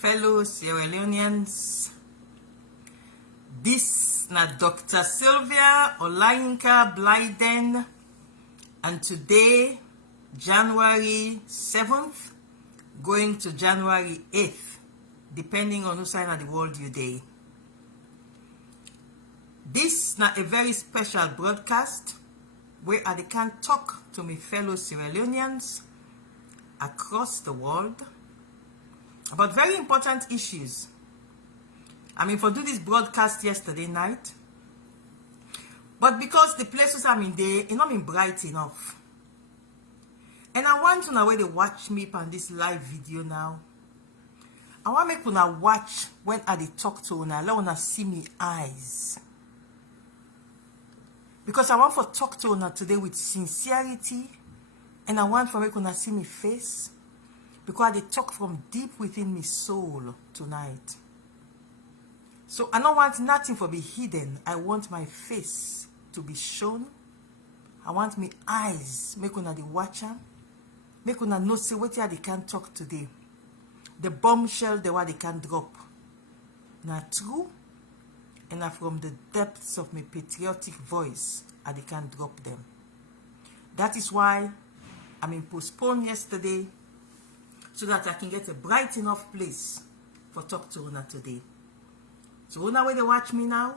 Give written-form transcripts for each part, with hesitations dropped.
fellow Sierra Leoneans. This na Dr. Sylvia Olayinka Blyden, and today, January 7th, going to January 8th, depending on who side of the world you day. This na a very special broadcast where I can talk to my fellow Sierra Leoneans across the world about very important issues. I mean, for do this broadcast yesterday night, but because the places I'm in there, it's not been bright enough. And I want to know where they watch me on this live video now. I want make una watch when I talk to una, let una see me eyes. Because I want to talk to una today with sincerity, and I want for make una see me face, because I talk from deep within my soul tonight. So I don't want nothing to be hidden. I want my face to be shown. I want my eyes, make una the watcher, make una know say what they can talk today. The bombshell the what they can drop. Now true, and from the depths of my patriotic voice, I can drop them. That is why I mean postponed yesterday, so that I can get a bright enough place for talk to una today. So una where they watch me now,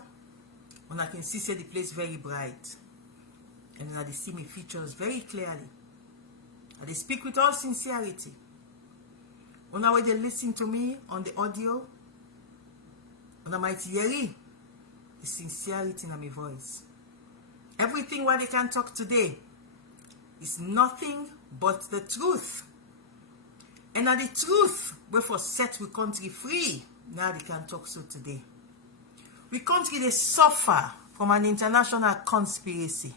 una can see say the place very bright, and una they see my features very clearly. And they speak with all sincerity. Una where they listen to me on the audio, una might hear the sincerity in my voice. Everything what they can talk today is nothing but the truth. And the truth we for set we country free. Now they can talk so today. We country they suffer from an international conspiracy.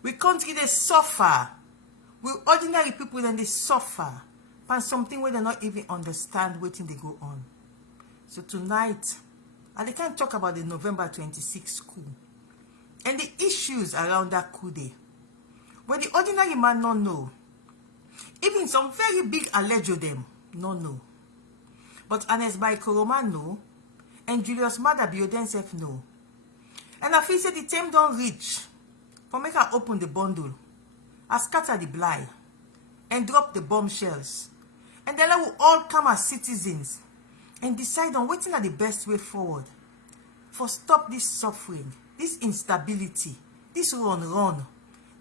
We country they suffer. We ordinary people then they suffer from something where they not even understand what they go on. So tonight, and they can talk about the November 26th coup and the issues around that coup day. But the ordinary man not know. Even some very big alleged them no know. But Ernest by Koroma know, and Julius Maada themselves know. And I feel say the time don't reach for make her open the bundle, I scatter the blind, and drop the bombshells. And then I will all come as citizens and decide on what is the best way forward for stop this suffering, this instability, this run,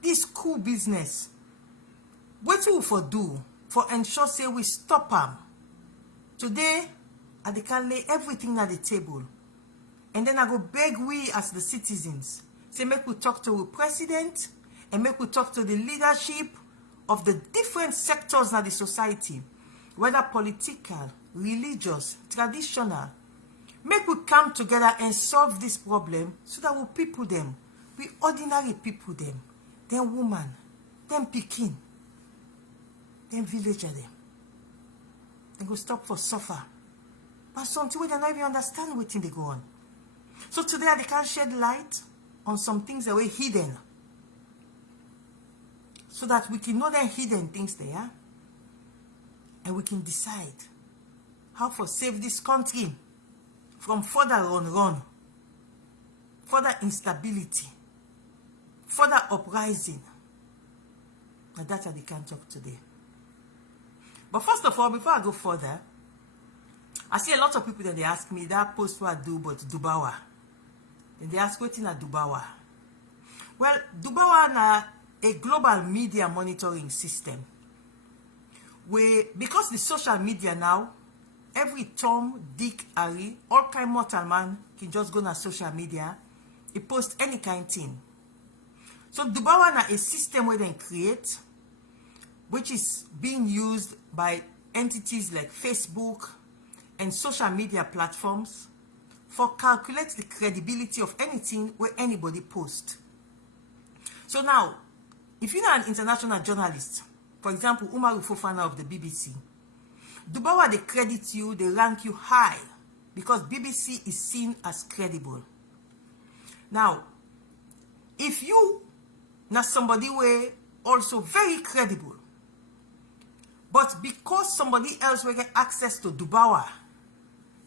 this cool business. What we for do for ensure say we stop them. Today, I can lay everything at the table. And then I go beg we as the citizens. Say make we talk to the president and make we talk to the leadership of the different sectors of the society. Whether political, religious, traditional. Make we come together and solve this problem so that we people them. We ordinary people them. Them woman, them pikin, them villager them. They go stop for suffer. But something we don't even understand what they go on. So today they can shed light on some things that were hidden. So that we can know the hidden things there. And we can decide how to save this country from further run, further instability, further uprising. And that's how they can talk today. But first of all, before I go further, I see a lot of people that they ask me that post what I do but Dubawa. Then they ask waiting at Dubawa. Well, Dubawa na a global media monitoring system. Where because the social media now, every Tom, Dick, Harry, all kind mortal man can just go na social media, he post any kind thing. So Dubawa na a system where they create, which is being used by entities like Facebook and social media platforms for calculate the credibility of anything where anybody posts. So now, if you're an international journalist, for example, Umaru Fofana of the BBC, Dubawa, they credit you, they rank you high because BBC is seen as credible. Now, if you, not somebody were also very credible, But because somebody else will get access to Dubawa,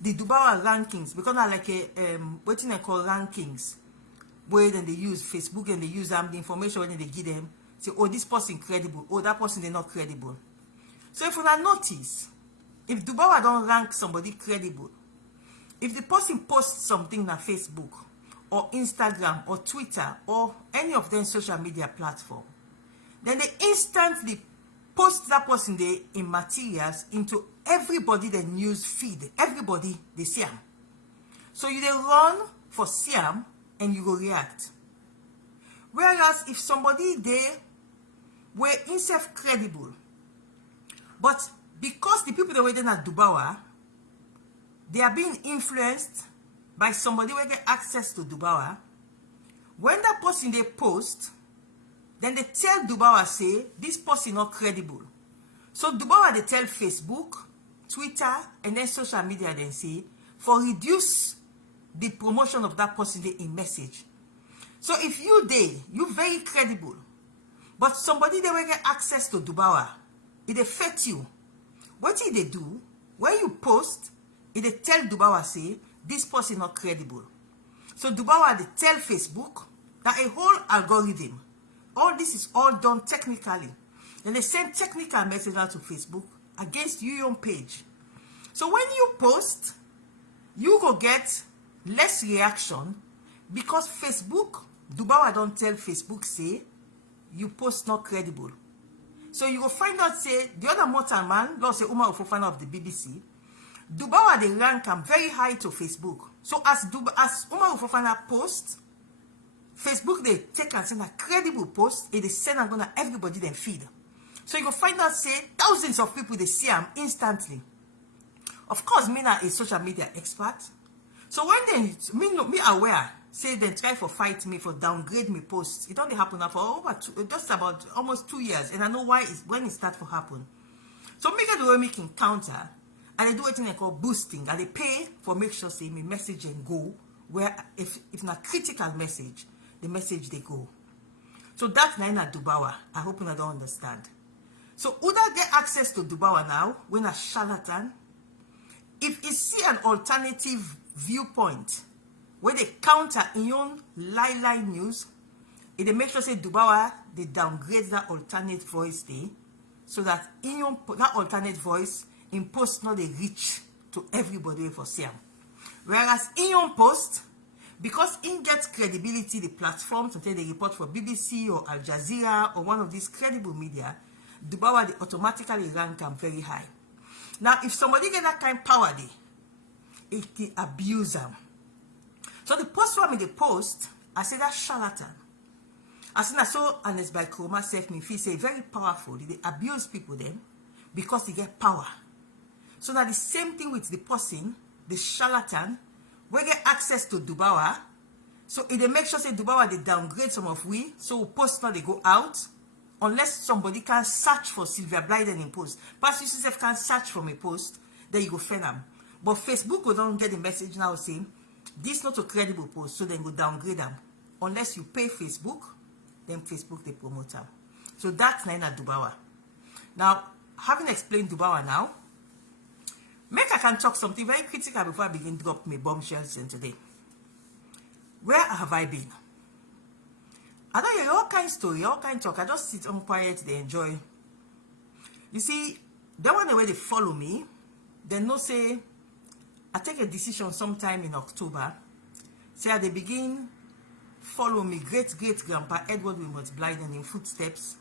the Dubawa rankings, because now like a what I call rankings, where then they use Facebook and they use the information when they give them, say, oh, this person credible, oh, that person they're not credible. So if you not notice, if Dubawa don't rank somebody credible, if the person posts something on Facebook or Instagram or Twitter or any of them social media platform, then they instantly post that person there in materials into everybody the news feed. Everybody they see them. So you they run for Siam and you go react. Whereas if somebody there were himself credible, but because the people that were there at Dubawa, they are being influenced by somebody who get access to Dubawa, when that person they post, then they tell Dubawa say, this person not credible. So Dubawa they tell Facebook, Twitter, and then social media then say, for reduce the promotion of that person they in message. So if you very credible, but somebody they will get access to Dubawa, it affect you. What did they do? When you post, it tell Dubawa say, this person not credible. So Dubawa they tell Facebook that a whole algorithm, all this is all done technically. And they send technical message out to Facebook against your own page. So when you post, you go get less reaction because Facebook, Dubawa don't tell Facebook say, you post not credible. So you go find out say, the other mortal man, don't say Umar Ofofana of the BBC, Dubawa they rank them very high to Facebook. So as Umar Ofofana post, Facebook they take and send a credible post, and they send and gonna everybody then feed. So you go find out say thousands of people they see them instantly. Of course, me not a social media expert. So when they me aware say they try for fight me for downgrade me posts, it only happen now for just about almost 2 years, and I know why when it start to happen. So make it the way making counter, and they do what they call boosting, and they pay for make sure say me message and go where if not critical message, the message they go. So that's Naina Dubawa. I hope you don't understand. So who that get access to Dubawa now when a charlatan? If you see an alternative viewpoint where they counter in your lie news, it they make sure say Dubawa they downgrade that alternate voice day, so that in your that alternate voice in post not they reach to everybody for Siam. Whereas in your post, because in gets credibility, the platforms until they report for BBC or Al Jazeera or one of these credible media, Dubawa they automatically rank them very high. Now, if somebody get that kind of power, it abuse them. So the post for me, the post, I say that charlatan. I say that so, and it's by Chroma self me feel say very powerful. They abuse people then because they get power. So now the same thing with the person, the charlatan, we get access to Dubawa. So if they make sure say Dubawa they downgrade some of we, so post now they go out. Unless somebody can search for Sylvia Blyden in post. But you yourself can search from a post, then you go find them. But Facebook will don't get the message now saying, this not a credible post, so then go downgrade them. Unless you pay Facebook, then Facebook they promote them. So that's Naina Dubawa. Now, having explained Dubawa now, make I can talk something very critical before I begin to drop my bombshells in today. Where have I been? I don't hear all kind of story, all kind of talk. I just sit on quiet, they enjoy. You see, that one the way they follow me, they know say, I take a decision sometime in October. Say they begin follow me, great-great-grandpa Edward Wilmot's Blyden in footsteps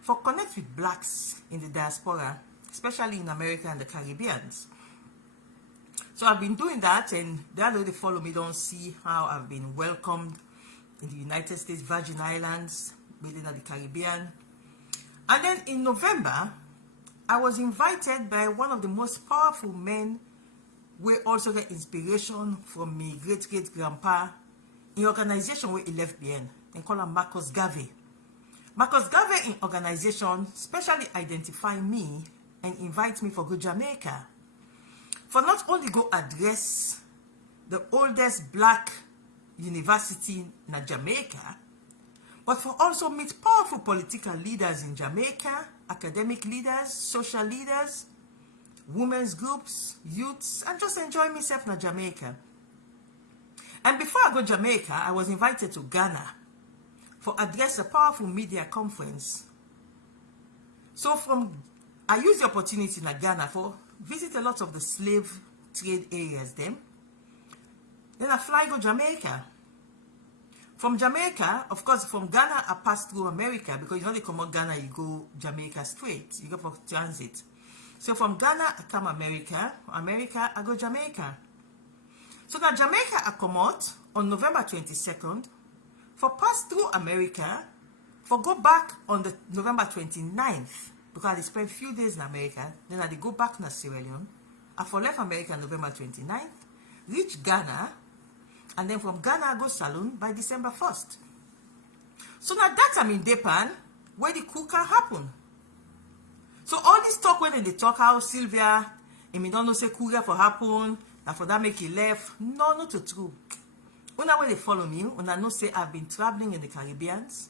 for connect with blacks in the diaspora, especially in America and the Caribbean. So I've been doing that, and that way they follow me don't see how I've been welcomed in the United States, Virgin Islands, within the Caribbean. And then in November, I was invited by one of the most powerful men we also get inspiration from my great-great-grandpa in organization where he left behind. They call him Marcus Garvey. Marcus Garvey in organization specially identify me and invite me for go Jamaica. For not only go address the oldest black university in Jamaica, but for also meet powerful political leaders in Jamaica academic leaders, social leaders, women's groups, youths, and just enjoy myself in Jamaica. And before I go to Jamaica, I was invited to Ghana for address a powerful media conference. So I used the opportunity in Ghana for visit a lot of the slave trade areas then. Then I fly to Jamaica. From Jamaica, of course, from Ghana, I pass through America because you only come out Ghana, you go Jamaica straight. You go for transit. So from Ghana, I come America. America, I go Jamaica. So that Jamaica, I come out on November 22nd for pass through America for go back on the November 29th because I spent a few days in America. Then I go back to Sierra Leone. I for left America on November 29th, reach Ghana, and then from Ghana, I go Salon by December 1st. So now that I'm in Depan, where the coup can happen. So all this talk when they talk how Sylvia, and me don't know say coup for happen, and for that make it left. No, not true. When they follow me, when I know say I've been traveling in the Caribbeans,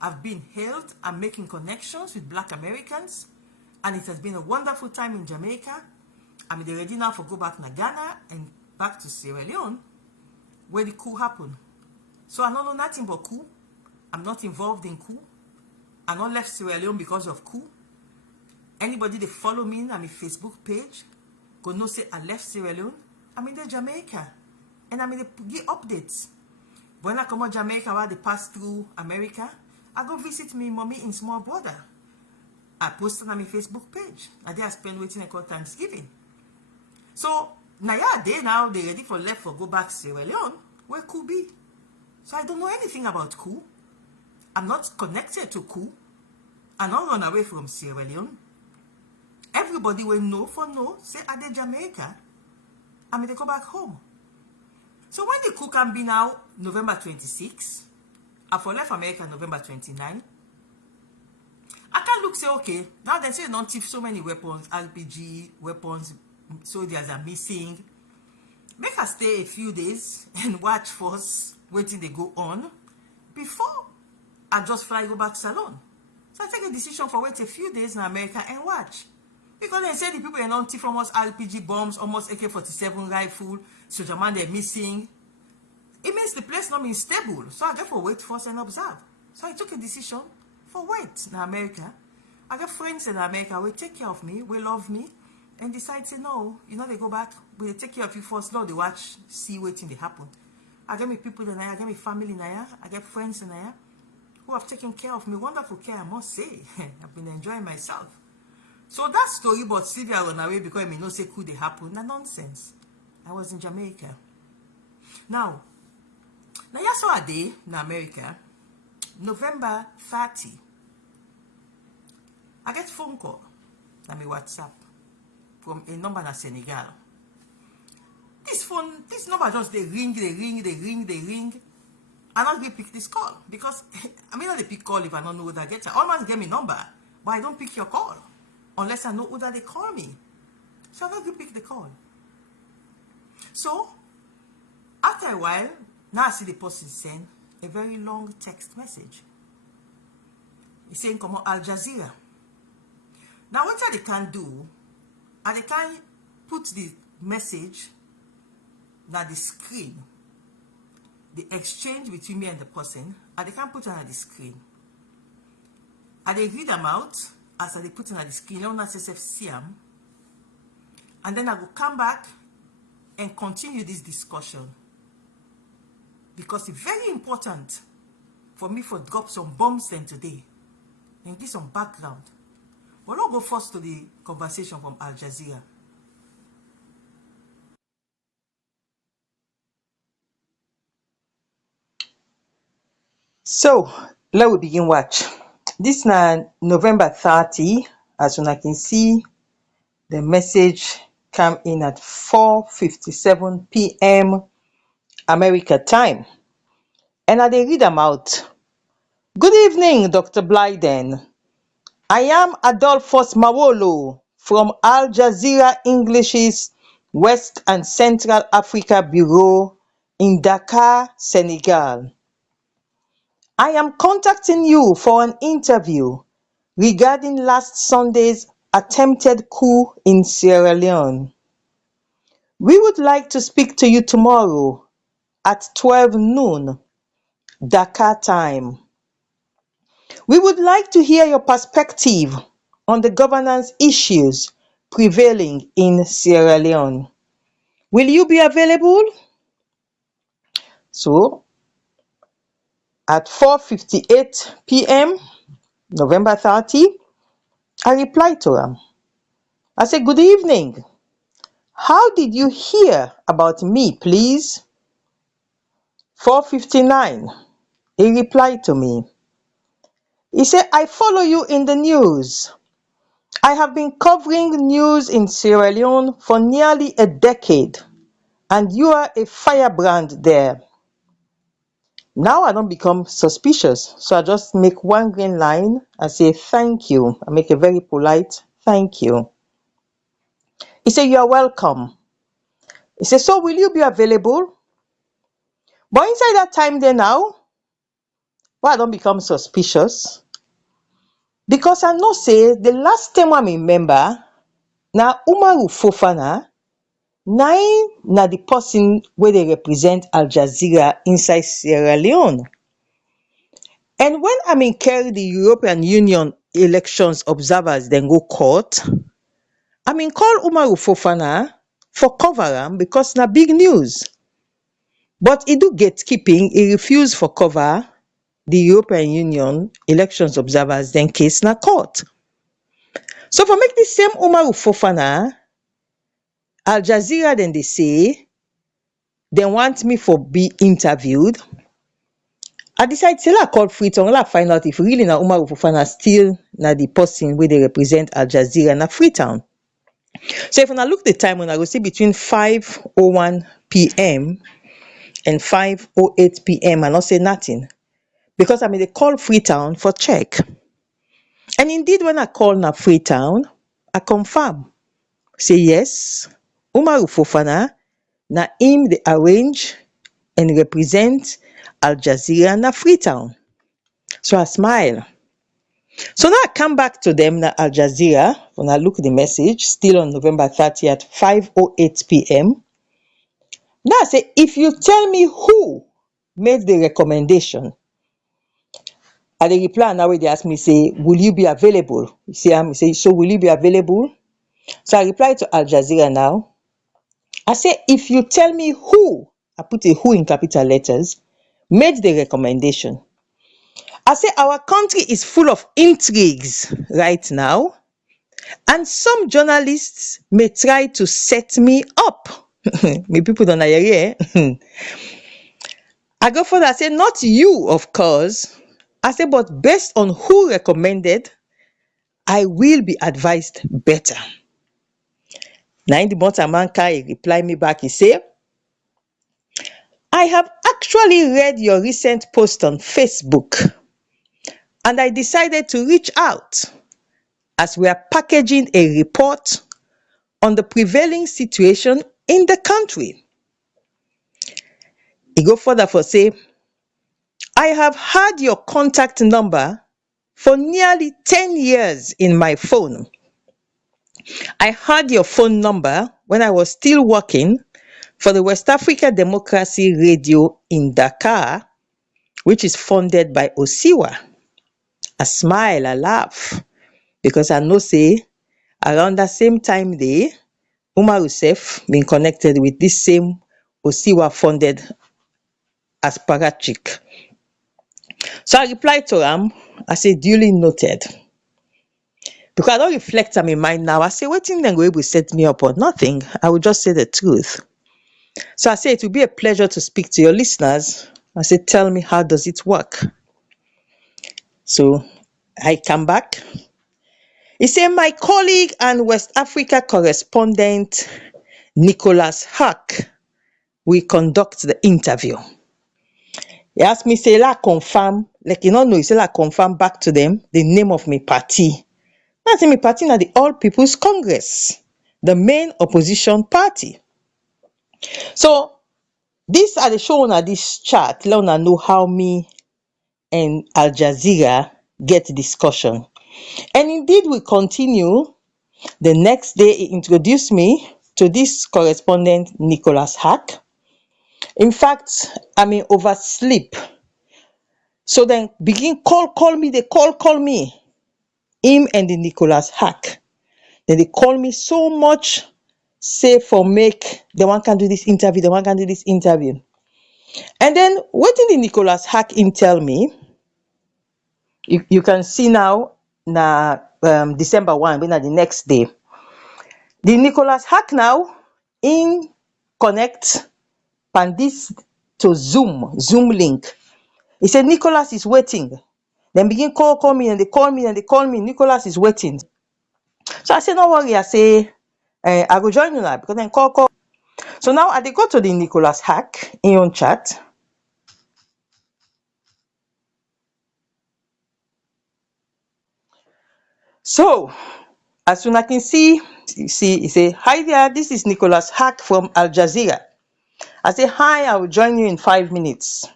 I've been hailed, I'm making connections with Black Americans, and it has been a wonderful time in Jamaica. I'm ready now for go back to Ghana and back to Sierra Leone, where the coup happened. So I don't know nothing about coup. I'm not involved in coup. I not left Sierra Leone because of coup. Anybody that follow me on my Facebook page, go know say I left Sierra Leone. I'm in the Jamaica. And I'm in the give updates. When I come to Jamaica while they pass through America, I go visit me mommy in small border. I post it on my Facebook page. I there I spend waiting and call Thanksgiving. So now they ready for left for go back Sierra Leone, where coup be. So I don't know anything about coup. I'm not connected to coup. I not run away from Sierra Leone. Everybody will know for no, say I did Jamaica. I mean they go back home. So when the coup can be now November 26, I for left America November 29. I can look say okay, now they say don't thief so many weapons, RPG weapons, soldiers are missing. Make us stay a few days and watch first waiting they go on before I just fly go back Salon. So I take a decision for wait a few days in America and watch. Because they say the people are not thief almost RPG bombs, almost AK-47 rifle, soldier man they're missing. It means the place not being stable. So I therefore wait first and observe. So I took a decision for wait in America. I got friends in America will take care of me, will love me, and decide say no, you know they go back, will take care of you first. No, they watch, see waiting they happen. I get me people in there, I get me family in there, I get friends in there who have taken care of me, wonderful care I must say. I've been enjoying myself. So that story about Sylvia run away because I may not say could they happen, na nonsense. I was in Jamaica. Now you saw a day in America, November 30. I get phone call on my WhatsApp from a number in Senegal. This number just they ring. I not really pick this call because I mean not they pick call if I don't know who that gets. I almost get me number, but I don't pick your call unless I know who that they call me. So I not really pick the call. So after a while, now I see the person send a very long text message. He's saying come on Al Jazeera. Now what they can do, and they can put the message on the screen, the exchange between me and the person, and they can put it on the screen. And they read them out as they put it on the screen, on SSFCM, and then I will come back and continue this discussion. Because it's very important for me to drop some bombs then today and give some background. But let's go first to the conversation from Al Jazeera. So, let we begin watch. This na November 30. As you can see, the message came in at 4:57 p.m. America time. And I read them out. Good evening, Dr. Blyden. I am Adolphus Mawolo from Al Jazeera English's West and Central Africa Bureau in Dakar, Senegal. I am contacting you for an interview regarding last Sunday's attempted coup in Sierra Leone. We would like to speak to you tomorrow at 12 noon, Dakar time. We would like to hear your perspective on the governance issues prevailing in Sierra Leone. Will you be available? So, at 4:58 p.m., November 30, I replied to him. I said, "Good evening. How did you hear about me, please?" 4:59, he replied to me. He said, "I follow you in the news. I have been covering news in Sierra Leone for nearly a decade, and you are a firebrand there." Now I don't become suspicious, so I just make one green line and say thank you. I make a very polite thank you. He said, "You are welcome." He said, "So will you be available?" But inside that time there now, why I don't become suspicious? Because I know say the last time I remember, na Umaru Fofana, na the person where they represent Al Jazeera inside Sierra Leone. And when I carry the European Union elections observers then go court, call Umaru Fofana for cover am because na big news. But he do gatekeeping, he refuse for cover the European Union elections observers then case na court. So for make the same Umaru Fofana, Al Jazeera then they say they want me for be interviewed. I decide say I call Freetown, I find out if really na Umaru Fofana still na the person where they represent Al Jazeera na Freetown. So if I look the time when I go see between 5:01 p.m. and 5:08 p.m. I not say nothing. Because they call Freetown for check. And indeed when I call na Freetown, I confirm. Say yes, Umaru Fofana na him they arrange and represent Al Jazeera na Freetown. So I smile. So now I come back to them na Al Jazeera when I look the message still on November 30 at 5:08 p.m. Now I say, if you tell me who made the recommendation, I dey reply now where they ask me say, will you be available? You see, say, so will you be available? So I reply to Al Jazeera now. I say, if you tell me who, I put a who in capital letters, made the recommendation. I say, our country is full of intrigues right now, and some journalists may try to set me up. Me people don't hear. I go further, I say, not you, of course. I say, but based on who recommended, I will be advised better. Now in the Montamanka, he reply me back, he say, I have actually read your recent post on Facebook, and I decided to reach out as we are packaging a report on the prevailing situation in the country. He go further for say, I have had your contact number for nearly 10 years in my phone. I had your phone number when I was still working for the West Africa Democracy Radio in Dakar, which is funded by Osiwa. I smile, I laugh, because I know say around that same time day, Umar Youssef been connected with this same Osiwa funded apparatchik. So I replied to him, I say, duly noted. Because I don't reflect on my mind now. I say, wetin dem go able set me up or nothing. I will just say the truth. So I say, it will be a pleasure to speak to your listeners. I say, tell me, how does it work? So I come back. He said, my colleague and West Africa correspondent, Nicholas Hack, will conduct the interview. He asked me, say, la confirm, like you don't know, he said, la confirm back to them the name of my party. I say, my party na the All People's Congress, the main opposition party. So, this are the show on this chart. Let una know how me and Al Jazeera get discussion. And indeed, we continue. The next day, he introduced me to this correspondent, Nicholas Hack. In fact, I'm in oversleep. So then begin call me, they call me. Him and the Nicholas Hack. Then they call me so much, say for make, the one can do this interview, the one can do this interview. And then what did the Nicholas Hack in tell me? You can see now, December 1, when the next day. The Nicholas Hack now in connect Pandis to Zoom link. He said Nicholas is waiting. Then begin call me, and they call me, and they call me. Nicholas is waiting. So I said, no worry. I say, I go join you now, because then call. So now I dey go to the Nicholas Hack in your chat. So as soon as I can see, he say, hi there, this is Nicholas Hack from Al Jazeera. I say, hi, I will join you in 5 minutes.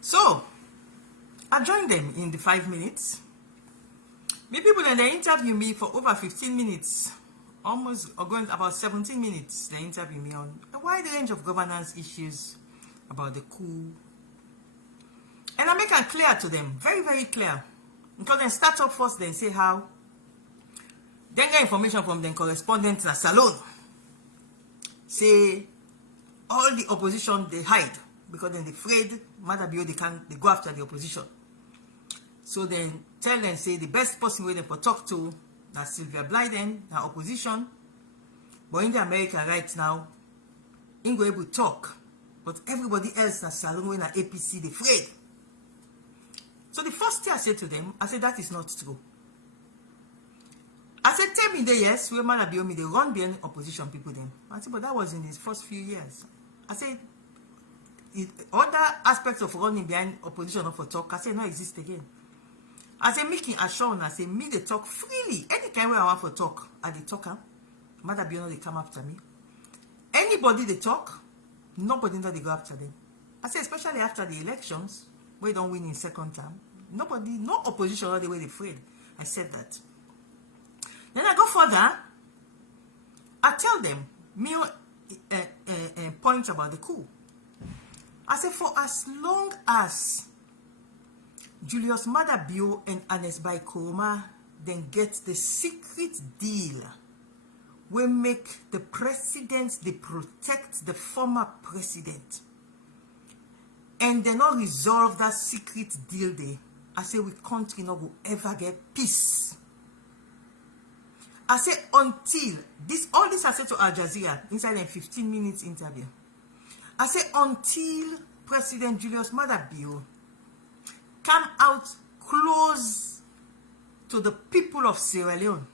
So I joined them in the 5 minutes. Me people then they interview me for over 15 minutes, almost or going about 17 minutes. They interview me on a wide range of governance issues about the coup. And I make it clear to them, very, very clear. Because they start up first, then say how. Then get information from the correspondent at Salon. Say all the opposition they hide because then they afraid Maada they go after the opposition. So then tell them say the best person where they for talk to that Sylvia Blyden, the opposition. But in the America right now, ain't go able to talk. But everybody else that Salon when APC they afraid. So the first thing I said to them, I said that is not true. I said, tell me the yes, where Maada they run behind opposition people then. I said, but that was in his first few years. I said, other aspects of running behind opposition of for talk, I said, no exist again. I said, making assurance, I said, me they talk freely. Any kind where I want for talk, I they talk. Maada they come after me. Anybody they talk, nobody know they go after them. I said, especially after the elections, we don't win in second term. Nobody, no opposition all the way they afraid. I said that. Then I go further. I tell them me point about the coup. I say for as long as Julius Maada and Ernest Bai Koroma then get the secret deal we make the president they protect the former president and they not resolve that secret deal there, I say we country not will ever get peace. I say until this, all this I said to Al Jazeera inside a 15 minutes interview. I say until President Julius Maada come out close to the people of Sierra Leone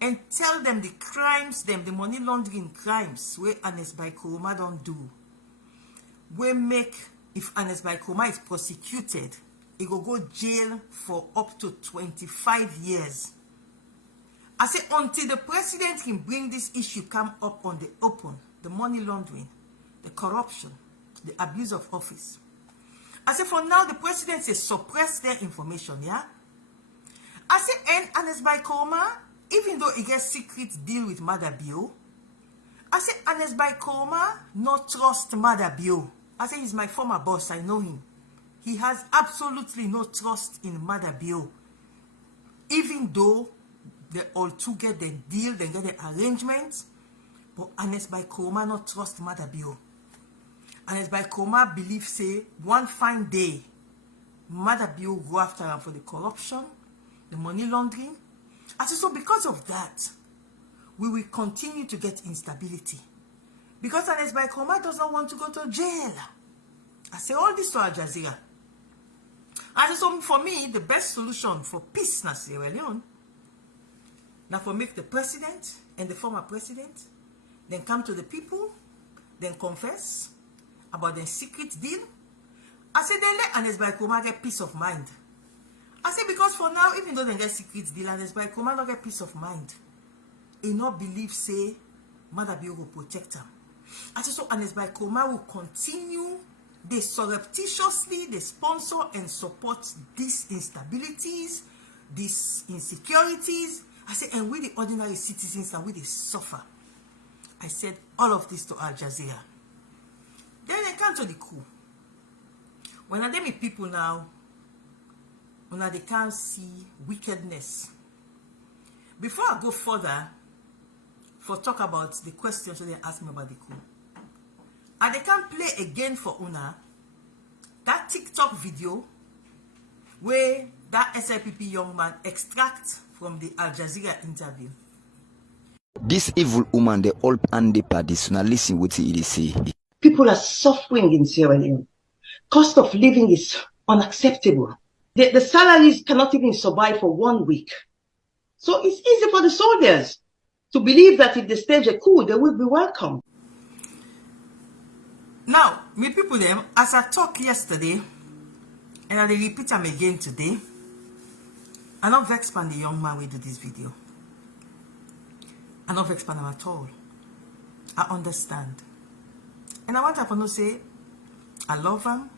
and tell them the crimes, the money laundering crimes where Ernest Bai Koroma don't do. We make, if Ernest Bai Koroma is prosecuted, he will go jail for up to 25 years. I say until the president can bring this issue come up on the open, the money laundering, the corruption, the abuse of office. I say for now the president says suppress their information, yeah? I say and Ernest Bai Koroma, even though he gets secret deal with Maada Bio, I say Ernest Bai Koroma not trust Maada Bio. I say he's my former boss, I know him. He has absolutely no trust in Maada Bio. Even though they all two get the deal, they get the arrangements, but Ernest Bai Koroma not trust Maada Bio. Ernest Bai Koroma believe say one fine day Maada Bio go after him for the corruption, the money laundering. I say so because of that, we will continue to get instability. Because Ernest Bai Koroma does not want to go to jail. I say all this to Al Jazeera. I say so for me, the best solution for peace in Sierra Leone, now for make the president and the former president, then come to the people, then confess about the secret deal. I say then let Ernest Bai Koroma get peace of mind. I say because for now, even though they get secret deal, Ernest Bai Koroma don't get peace of mind. He not believe say Maada Bio will protect him. I say so Ernest Bai Koroma will continue they surreptitiously, they sponsor and support these instabilities, these insecurities. I said, and we the ordinary citizens, and we they suffer. I said all of this to Al Jazeera. Then they come to the coup. When I meet people now, when they can't see wickedness. Before I go further, for talk about the questions that they asked me about the coup, and they can play again for Una that TikTok video where that SIPP young man extract from the Al Jazeera interview. This evil woman, they all and the parties, now listen what he say. People are suffering in Sierra Leone. Cost of living is unacceptable. The salaries cannot even survive for 1 week. So it's easy for the soldiers to believe that if they stage a coup, they will be welcome. Now, me people them, as I talked yesterday, and I repeat them again today, I'm not vexed by the young man we do this video. I'm not vexed by him at all. I understand. And I want to say, I love him.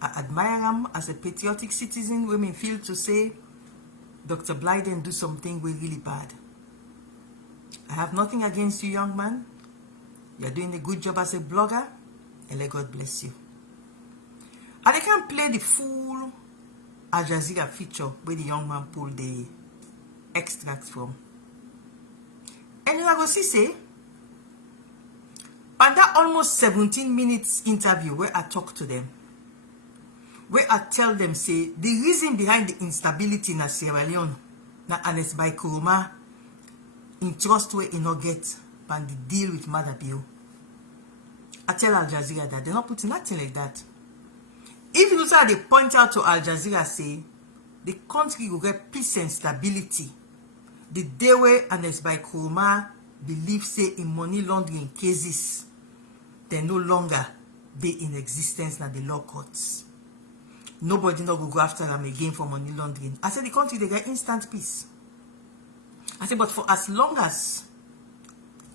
I admire him as a patriotic citizen. Women feel to say, Dr. Blyden do something really bad. I have nothing against you, young man. You're doing a good job as a blogger, and let God bless you. And I can play the full Al Jazeera feature where the young man pulled the extracts from. And you are going to say, on that almost 17 minutes interview where I talk to them, where I tell them, say, the reason behind the instability in Sierra Leone, na Ernest by Kuruma, in trust where he not get, and the deal with Maada bill. I tell Al Jazeera that they're not putting nothing like that. If you say they point out to Al Jazeera, say, the country will get peace and stability. The day where Ernest by Kuruma believe, say, in money laundering cases, they no longer be in existence na the law courts. Nobody not go after them again for money laundering. I said the country they get instant peace. I said, but for as long as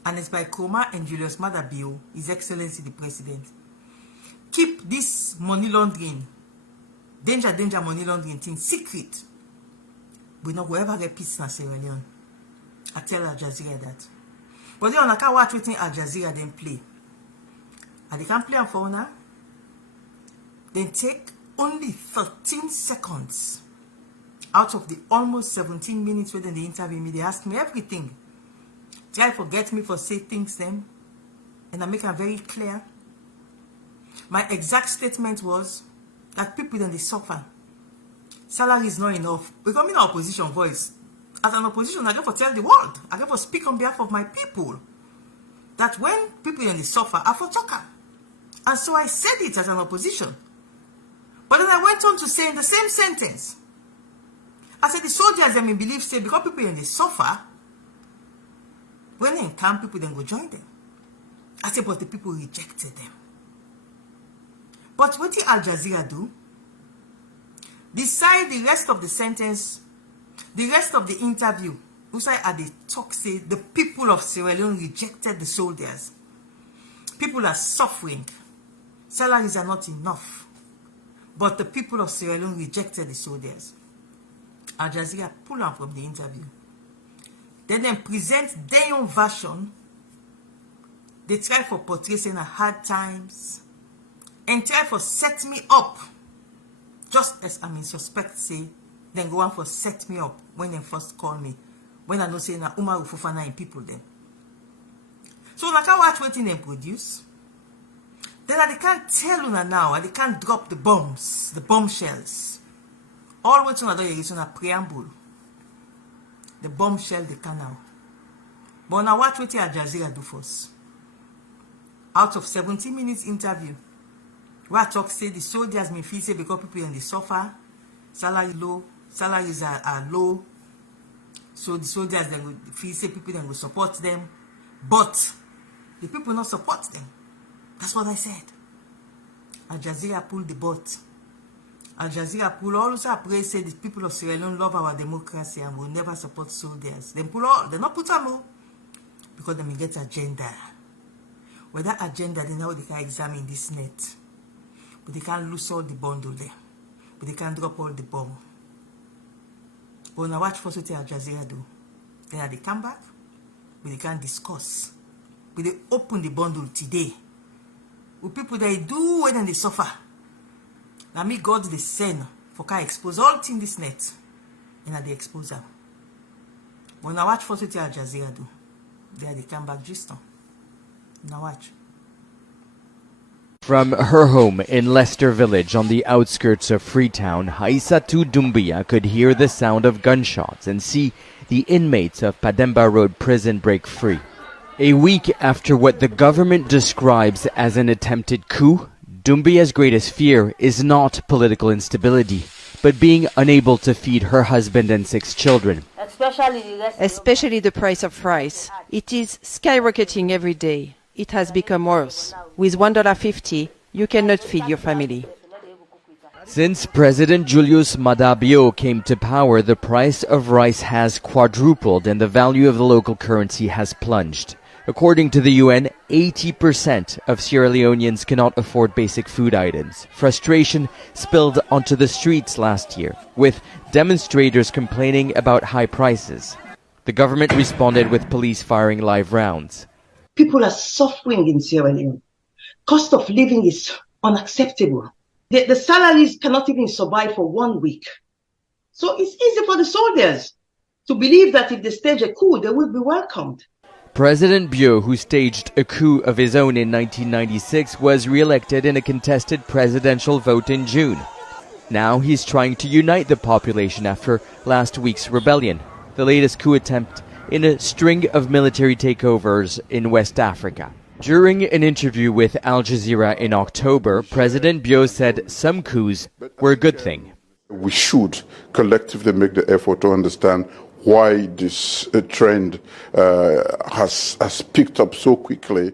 Ernest by Kuruma and Julius Maada bill, His Excellency the President, keep this money laundering, danger money laundering thing secret, we not go ever get peace in Sierra Leone. I tell Al Jazeera that. But then I can't watch everything Al Jazeera then play. And they can play on phone now. Then take only 13 seconds out of the almost 17 minutes within the interview me. They ask me everything. Try forget me for say things then. And I make them very clear. My exact statement was that people then they suffer. Salary is not enough. Becoming an opposition voice. As an opposition, I get to tell the world. I get to speak on behalf of my people. That when people then they suffer, I for talker. And so I said it as an opposition. But then I went on to say in the same sentence, I said the soldiers them in belief say because people then they suffer, when they in camp, people then go join them. I said, but the people rejected them. But what did Al Jazeera do? Beside the rest of the sentence, the rest of the interview, Usai at the talk say the people of Sierra Leone rejected the soldiers. People are suffering. Salaries are not enough. But the people of Sierra Leone rejected the soldiers. Al Jazeera pull out from the interview. Then present their own version. They try for portraying hard times. And try for set me up. Just as I'm in suspect say, then go on for set me up when they first call me. When I know say na Umar Ufufana in people then. So like I watch what they produce. Then I can't tell you now, I can't drop the bombs, the bombshells. All what you do is a preamble. The bombshell they can now. But now watch what Al Jazeera do first. Out of 17 minutes interview, where I talk say the soldiers may feel say because people in the suffer, salary low, salaries are low. So the soldiers then will feel say people then will support them. But the people not support them. That's what I said. Al Jazeera pulled the boat. Al Jazeera pull all also pray say the people of Sierra Leone love our democracy and will never support soldiers. They pull all, they not put them all because they may get agenda. With that agenda, they now they can examine this net. But they can't lose all the bundle there. But they can't drop all the bomb. But now watch for what Al Jazeera do. Then they come back, but they can't discuss. But they open the bundle today. With people they do when they suffer. Now me God the send for can expose all in this net. And they expose them. But now watch for what Al Jazeera do. They come back just now. Now watch. From her home in Leicester Village on the outskirts of Freetown, Aissatou Doumbia could hear the sound of gunshots and see the inmates of Pademba Road prison break free. A week after what the government describes as an attempted coup, Doumbia's greatest fear is not political instability, but being unable to feed her husband and 6 children. Especially the price of rice. It is skyrocketing every day. It has become worse. With $1.50, you cannot feed your family. Since President Julius Maada Bio came to power, the price of rice has quadrupled and the value of the local currency has plunged. According to the UN, 80% of Sierra Leoneans cannot afford basic food items. Frustration spilled onto the streets last year, with demonstrators complaining about high prices. The government responded with police firing live rounds. People are suffering in Sierra Leone. Cost of living is unacceptable. The salaries cannot even survive for 1 week. So it's easy for the soldiers to believe that if they stage a coup, they will be welcomed. President Bio, who staged a coup of his own in 1996, was re-elected in a contested presidential vote in June. Now he's trying to unite the population after last week's rebellion, the latest coup attempt in a string of military takeovers in West Africa. During an interview with Al Jazeera in October, President Bio said some coups were a good thing. We should collectively make the effort to understand why this trend has picked up so quickly.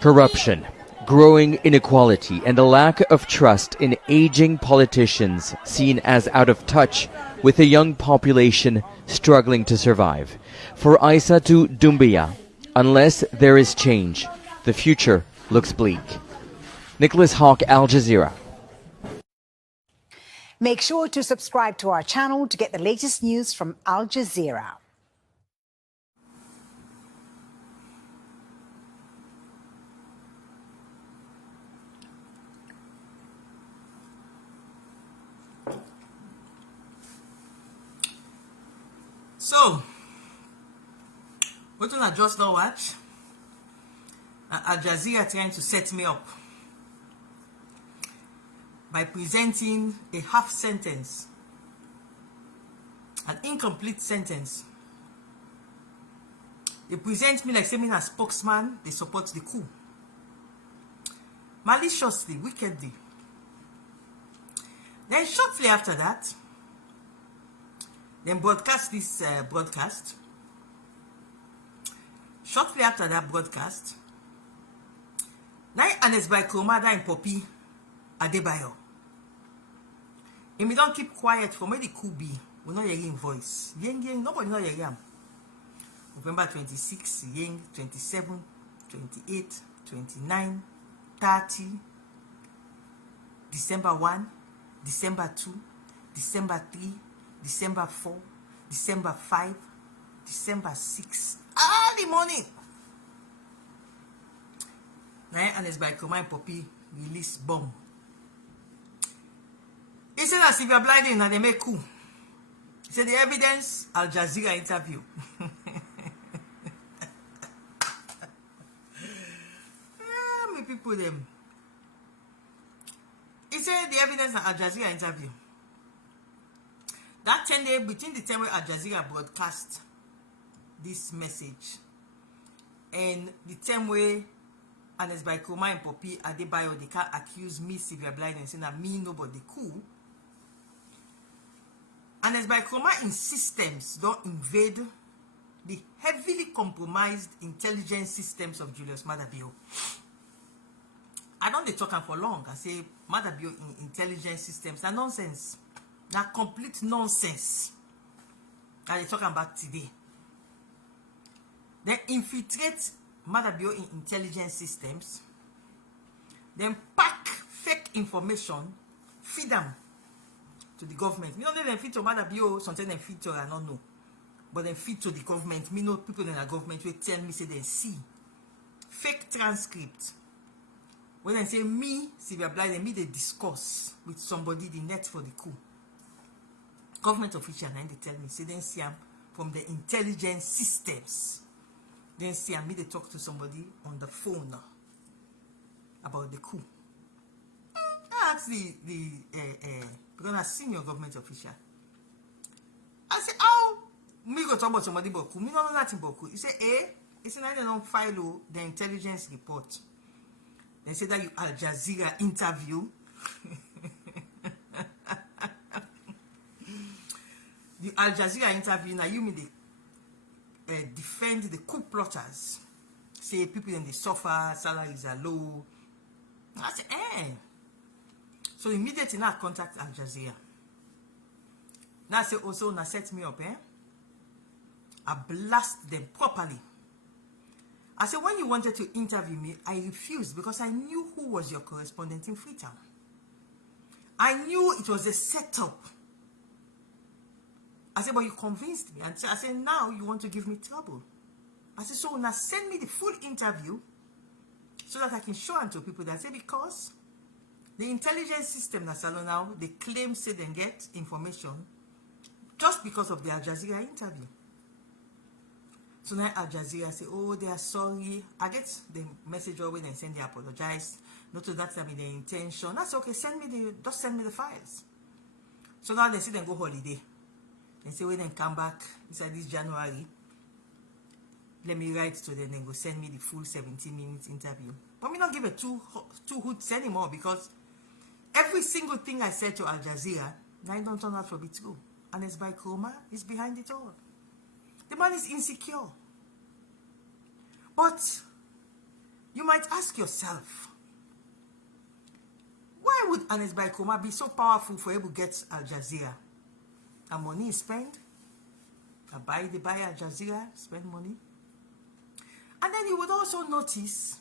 Corruption, growing inequality, and a lack of trust in aging politicians seen as out of touch with a young population struggling to survive. For Aissatou Doumbia, unless there is change, the future looks bleak. Nicholas Hawk, Al Jazeera. Make sure to subscribe to our channel to get the latest news from Al Jazeera. So, what I just now watch? Al Jazeera trying to set me up by presenting a half sentence, an incomplete sentence. They present me like saying as spokesman, they support the coup. Maliciously, wickedly. Then shortly after that, then broadcast this broadcast. Shortly after that broadcast, now Unrest by Maada and Poppy Adebayo. If we don't keep quiet from where the coup be, we're not hearing voice. Yeng, nobody know hearing. November 26, Yeng, 27, 28, 29, 30, December 1, December 2, December 3, December 4, December 5, December 6, early morning. Now Unrest by Maada and Poppy release bomb. He said that Sylvia Blyden and they make coup. He said the evidence, Al Jazeera interview. Me people them. He said the evidence Al Jazeera interview. That 10 days between the time where Al Jazeera broadcast this message and the time where Unrest by Maada and Poppy Adebayo, they can't accuse me, Sylvia Blyden, saying that me nobody coup. Unrest by Maada in systems don't invade the heavily compromised intelligence systems of Julius Maada Bio. I don't talk for long. I say Maada Bio in intelligence systems are nonsense. They're complete nonsense that they're talking about today. They infiltrate Maada Bio in intelligence systems, then pack fake information, feed them to the government. Me know they feed to Maada Bio, sometimes they feed to I don't know. But then feed to the government. Me know people in the government will tell me say they see fake transcript. When they say me, Sylvia Blyden, me they discuss with somebody the net for the coup. Government official and they tell me, say then see them from the intelligence systems. Then see me they talk to somebody on the phone about the coup. I asked because I senior government official. I said, oh, me go talk about somebody about coup. Me don't know nothing about coup. He said, he said, I don't file the intelligence report. They said that you Al Jazeera interview. The Al Jazeera interview, now you mean they defend the coup plotters. Say people in the suffer, salaries are low. I said, So immediately now I contact Al Jazeera. Now I say also now set me up, I blast them properly. I said, when you wanted to interview me, I refused because I knew who was your correspondent in Freetown. I knew it was a setup. I said, but you convinced me. And I said, now you want to give me trouble. I said, so now send me the full interview so that I can show it to people. That I say, because the intelligence system that's now, they claim say they get information just because of the Al Jazeera interview. So now Al Jazeera say, oh, they are sorry. I get the message always and send they apologize. Not to that time in their intention. That's okay. Just send me the files. So now they say they go holiday. They say when they come back inside this January, let me write to them and go send me the full 17-minute interview. But me not give it two hoots anymore because every single thing I said to Al Jazeera, now it don't turn out to be true. And it's by Chroma, is behind it all. The man is insecure. But you might ask yourself, why would Anes Baikoma be so powerful for able to get Al Jazeera? And money is spent. Buy Al Jazeera, spend money. And then you would also notice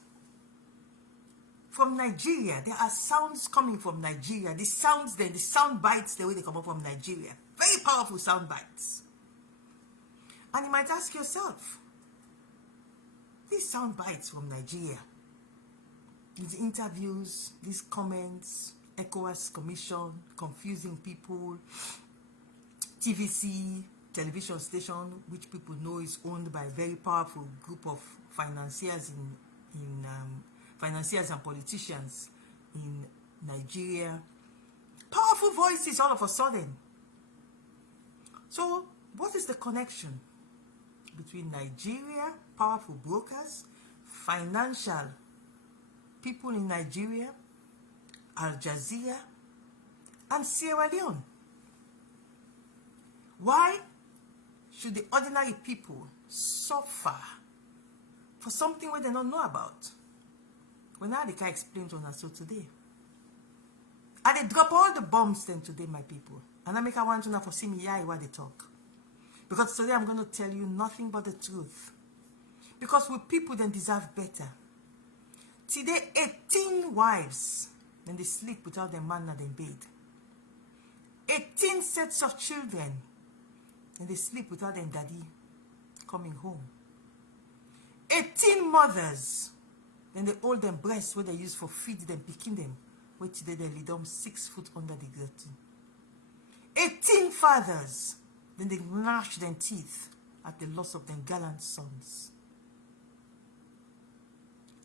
from Nigeria, there are sounds coming from Nigeria. The sounds there, the sound bites, the way they come up from Nigeria. Very powerful sound bites. And you might ask yourself, these sound bites from Nigeria, these interviews, these comments, ECOWAS Commission, confusing people, TVC, television station, which people know is owned by a very powerful group of financiers financiers and politicians in Nigeria. Powerful voices all of a sudden. So, what is the connection between Nigeria, powerful brokers, financial people in Nigeria, Al Jazeera, and Sierra Leone? Why should the ordinary people suffer for something where they don't know about? Well, now they can explain to us so today. And they drop all the bombs then today, my people. And I make I want to know for see me what they talk. Because today I'm going to tell you nothing but the truth. Because we people then deserve better. Today, 18 wives, then they sleep without their man in bed. 18 sets of children, and they sleep without their daddy coming home. 18 mothers, then they hold them breasts where they use for feed them, picking them. Wait today they lead them 6 foot under the guillotine. 18 fathers, then they gnash their teeth at the loss of their gallant sons.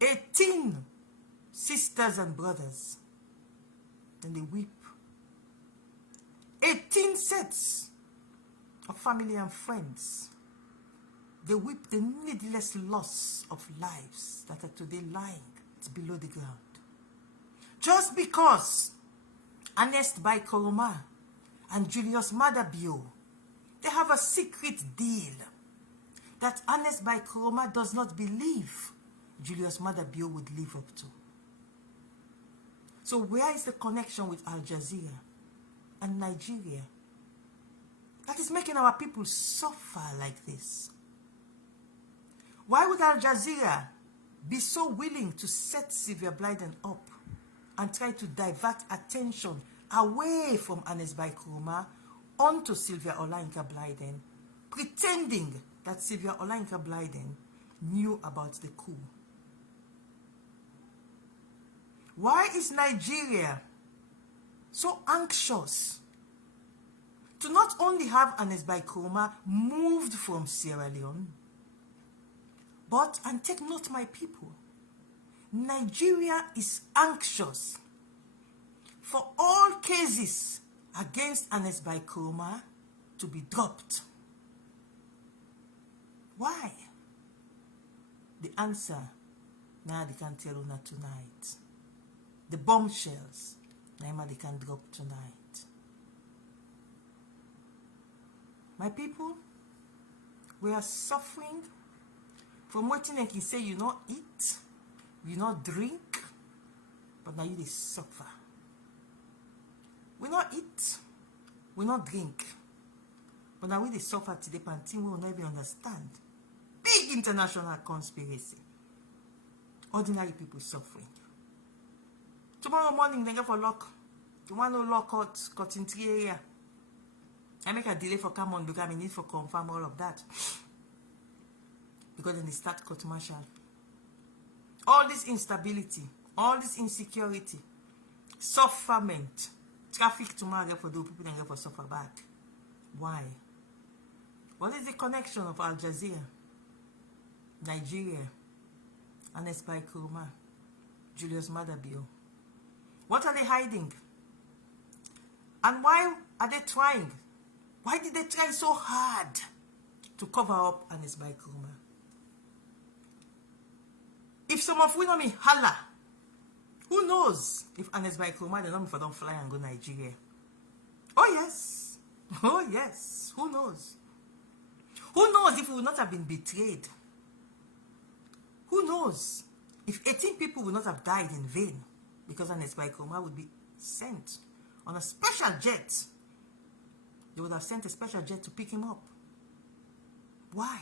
18 sisters and brothers, then they weep. 18 sets of family and friends, they weep the needless loss of lives that are today lying below the ground. Just because Unrest by Koroma and Julius Maada Bio, they have a secret deal that Unrest by Koroma does not believe Julius Maada Bio would live up to. So where is the connection with Al Jazeera and Nigeria that is making our people suffer like this? Why would Al Jazeera be so willing to set Sylvia Blyden up and try to divert attention away from Ernest Bai Koroma onto Sylvia Olayinka Blyden, pretending that Sylvia Olayinka Blyden knew about the coup? Why is Nigeria so anxious to not only have Ernest Bai Koroma moved from Sierra Leone, but, and take note my people, Nigeria is anxious for all cases against Ernest Bai Koroma to be dropped. Why? The answer, now they can tell you tonight. The bombshells, now they can drop tonight. My people, we are suffering from what I can say you not eat, you not drink, but now you they suffer. We not eat, we not drink, but now we they suffer today, and we will never understand. Big international conspiracy. Ordinary people suffering. Tomorrow morning, they go for lock. The one who lock cut in 3 area. I make a delay for come on because I need for confirm all of that. Because then they start court martial. All this instability, all this insecurity, sufferment, traffic tomorrow for those people and for suffer back. Why? What is the connection of Al Jazeera, Nigeria, Ernest Bai Koroma, Julius Maada Bio? What are they hiding? And why are they trying? Why did they try so hard to cover up Ernest Bai Koroma? If some of we know me holla, who knows if Ernest Bai Koroma don't fly and go Nigeria? Oh yes, oh yes, who knows? Who knows if we would not have been betrayed? Who knows if 18 people would not have died in vain because Ernest Bai Koroma would be sent on a special jet? They would have sent a special jet to pick him up. Why?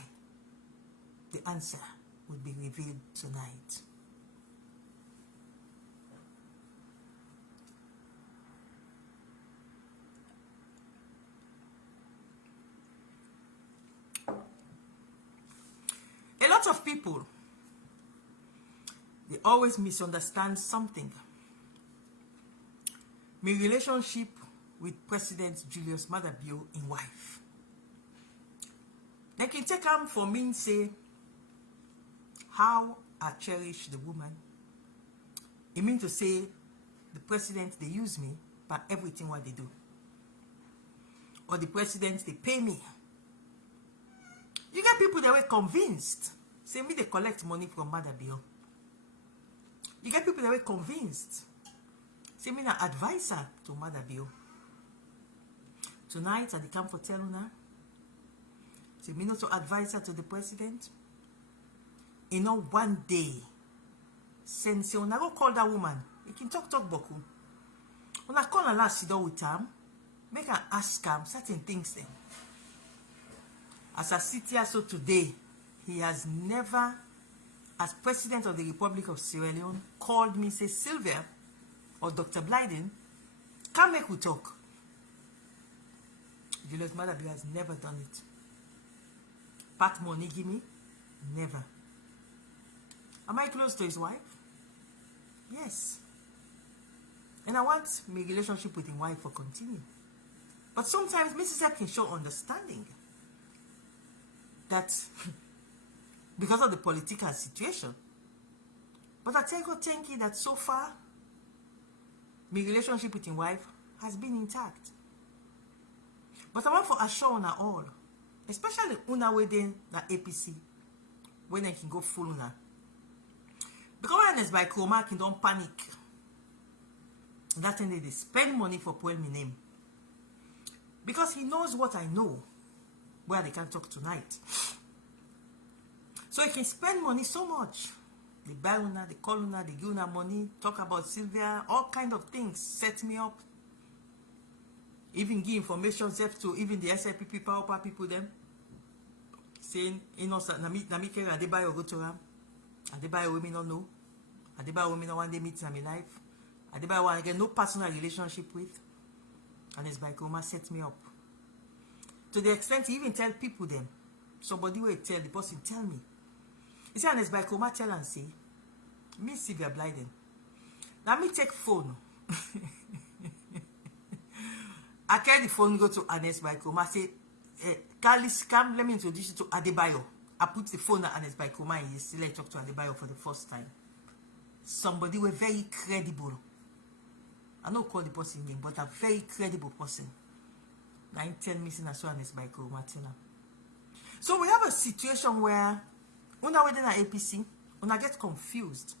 The answer would be revealed tonight. A lot of people, they always misunderstand something. My relationship with President Julius Maada Bio in wife. They can take him for me and say how I cherish the woman. It means to say the president, they use me by everything what they do. Or the president, they pay me. You get people that were convinced. Say me they collect money from Maada Bio. You get people that were convinced. Say me an advisor to Maada Bio. Tonight at the camp for Teluna. Say me not advisor to the president. You know, one day, since you go call that woman, you can talk boku. When I call her last sit down with him, make her ask him certain things then. As I sit here so today, he has never, as president of the Republic of Sierra Leone, called me, say, Sylvia or Dr. Blyden, come make we talk. Julius Maada Bio has never done it. Pat money give me? Never. Am I close to his wife? Yes. And I want my relationship with his wife to continue. But sometimes Mrs. F can show understanding that because of the political situation. But I tell God, thank you that so far, my relationship with his wife has been intact. But I want to assure una all, especially una within the APC, when I can go full una. Because Ernest Bai Koroma can don't panic. That's when they spend money for putting my name. Because he knows what I know, where they can talk tonight. So he can spend money so much. They buy una, they call una, they give una money, talk about Sylvia, all kind of things, set me up. Even give information to even the SIPP power people them. Saying, you know, Nami Kera, they buy or go to them. Adebayo women don't know. Adebayo women don't want to meet in my life. Adebayo want to get no personal relationship with. And it's by Kuma set me up. To the extent he even tell people them. Somebody will tell the person, tell me. He said, and it's by Kuma tell and say, me Sylvia Blyden. Now me take phone. I carry the phone, go to Ernest by Kuma, say, Carlis, come, let me introduce you to Adebayo. I put the phone at Ernest by Kuma and he still talk to Adebayo for the first time. Somebody were very credible. I don't call the person name, but a very credible person. 9-10 missing as well Ernest by Kuma. So we have a situation where una within an APC, una get confused.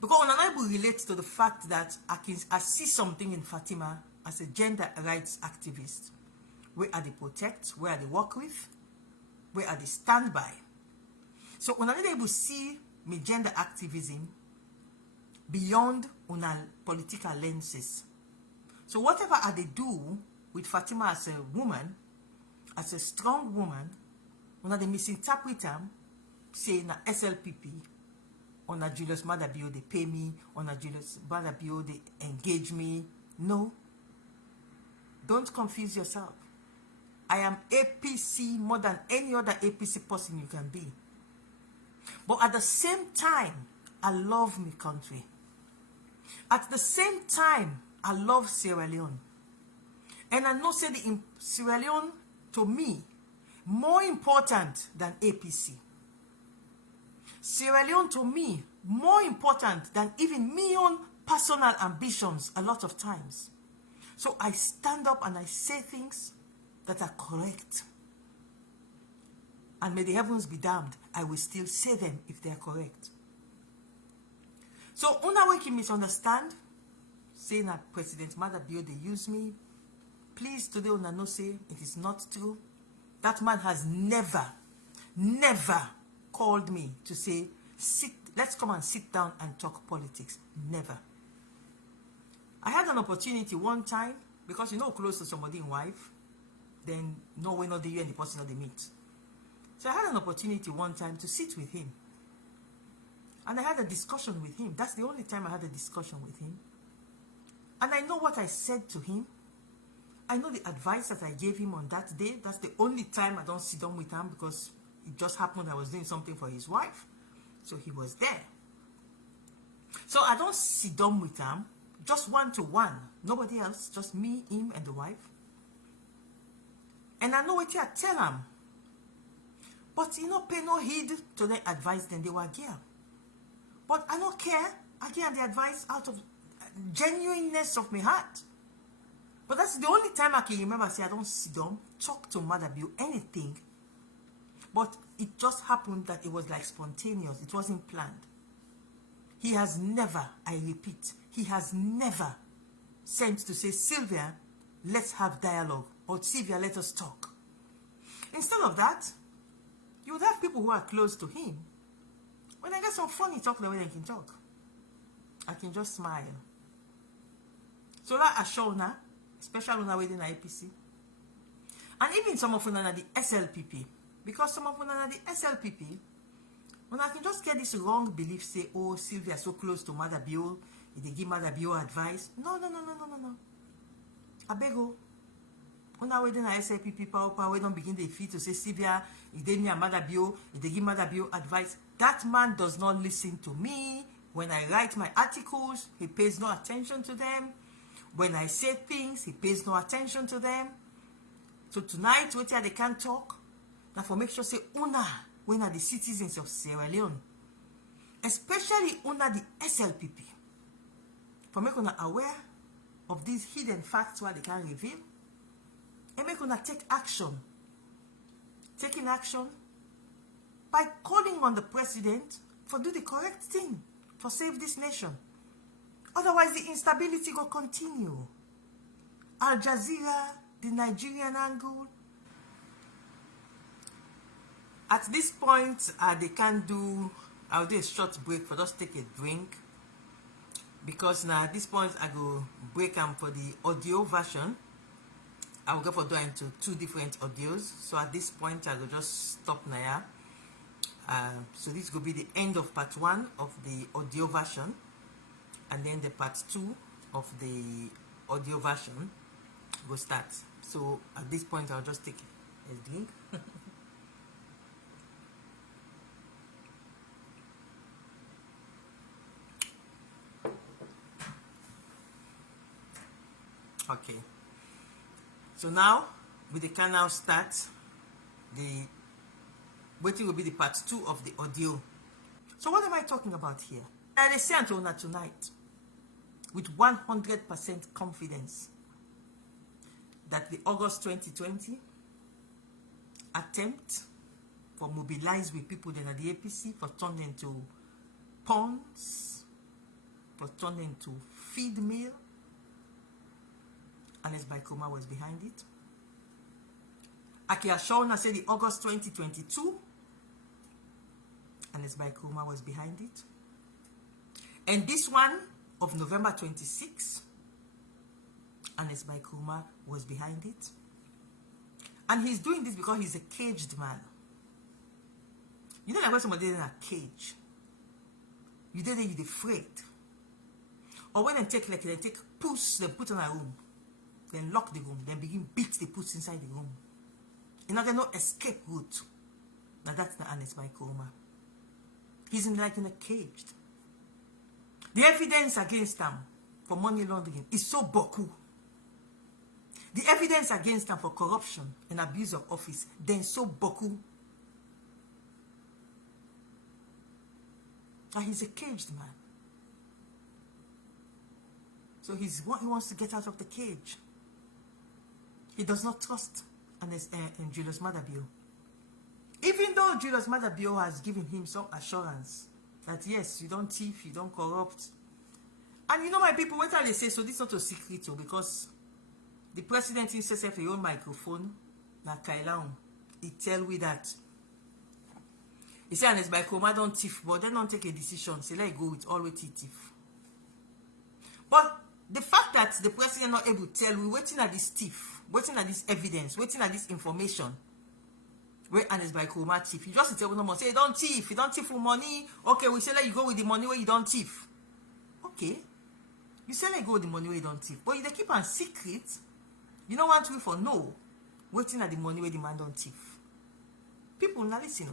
Because una not able to relate to the fact that I see something in Fatima as a gender rights activist. Where are they protect? Where are they work with? Where are they stand by? So una not able to see me gender activism beyond una political lenses. So whatever are they do with Fatima as a woman, as a strong woman, una they misinterpret them, say na SLPP, on a Julius Maada Bio, they pay me, on a Julius Maada Bio, they engage me. No. Don't confuse yourself. I am APC more than any other APC person you can be. But at the same time, I love my country. At the same time, I love Sierra Leone. And I know say the Sierra Leone, to me, more important than APC. Sierra Leone to me more important than even my own personal ambitions a lot of times. So I stand up and I say things that are correct. And may the heavens be damned, I will still say them if they are correct. So una way can misunderstand, saying that President Maada Bio they use me. Please today una no say it is not true. That man has never called me to say, let's come and sit down and talk politics. Never. I had an opportunity one time, because you know close to somebody in wife, then no way not the you and the person that they meet. So I had an opportunity one time to sit with him. And I had a discussion with him. That's the only time I had a discussion with him. And I know what I said to him. I know the advice that I gave him on that day. That's the only time I don't sit down with him, because it just happened I was doing something for his wife. So he was there. So I don't sit down with him, just one-to-one. Nobody else, just me, him, and the wife. And I know what I tell him. But you know, pay no heed to the advice, then they were here. But I don't care. I give the advice out of genuineness of my heart. But that's the only time I can remember, say I don't sit down, talk to Maada Bio, anything. But it just happened that it was like spontaneous. It wasn't planned. He has never, I repeat, he has never sent to say, Sylvia, let's have dialogue, or Sylvia, let us talk. Instead of that, you would have people who are close to him. When I get some funny talk, the way they can talk, I can just smile. So that Ashona, especially when I within IPC, and even some of them are the SLPP, because some of them are the SLPP, when I can just get this wrong belief, say, oh, Sylvia so close to Maada Bio, they give Maada Bio advice. No. I beg you. When I within SLPP, power, we don't begin the fee to say, Sylvia, if they need Maada Bio, if they give Maada Bio advice, that man does not listen to me. When I write my articles, he pays no attention to them. When I say things, he pays no attention to them. So tonight, they can't talk. Now for make sure say, una, when are the citizens of Sierra Leone, especially under the SLPP, for make una aware of these hidden facts where they can reveal, and make una take action. Taking action by calling on the president for do the correct thing, for save this nation. Otherwise, the instability will continue. Al Jazeera, the Nigerian angle. At this point, they can't do, I'll do a short break for just take a drink. Because now at this point, I go break them for the audio version. I will go for doing into 2 different audios. So at this point, I will just stop now. So this will be the end of part 1 of the audio version, and then the part 2 of the audio version will start. So at this point I'll just take a drink. Okay, so now we can now start the waiting will be the part 2 of the audio. So what am I talking about here? I say until tonight with 100% confidence that the August 2020 attempt for mobilize with people then at the APC for turning into pawns, for turning into feed mill, Ernest Baikoma was behind it. Akia Shauna said the August 2022, Ernest Baikoma was behind it. And this one of November 26, Ernest Baikoma was behind it. And he's doing this because he's a caged man. You know, like when somebody is in a cage, you did it, you're afraid. Or when they take puss, they put in a room, then lock the room, then begin beat the puss inside the room. You know, there's no escape route. Now that's the Ernest Baikoma. He's in a cage. The evidence against him for money laundering is so boku. The evidence against him for corruption and abuse of office, then so boku. And he's a caged man. So he wants to get out of the cage. He does not trust Julius Maada Bio. Even though Julius Maada Bio has given him some assurance that yes, you don't thief, you don't corrupt. And you know, my people, what they say, so this is not a secret too, because the president himself, his own microphone, na Kailaum, he tell we that. He said, Ernest Baikoma don't thief, but they don't take a decision. Say, let it go with always thief. But the fact that the president not able to tell, we waiting at this thief, waiting at this evidence, waiting at this information, where Ernest Baikoma thief. You just tell no more, say, you don't thief for money. Okay, we say let you go with the money where you don't thief. Okay. You say let you go with the money where you don't thief. But you they keep on secret. You don't want to for no. Waiting at the money where the man don't thief. People now listen.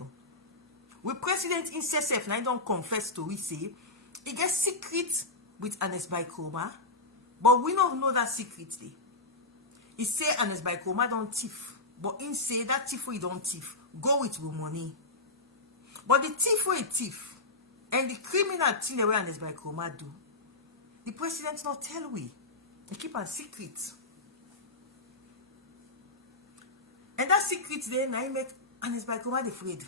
With president himself now don't confess to we say he gets secret with Ernest Baikoma, but we don't know that secretly. He say Ernest Baikoma don't thief, but he say that thief we don't thief, go with money. But the thief we thief, and the criminal thing that Ernest Baikoma do, the president not tell we. They keep a secret. And that secret then I make Ernest Baikoma afraid.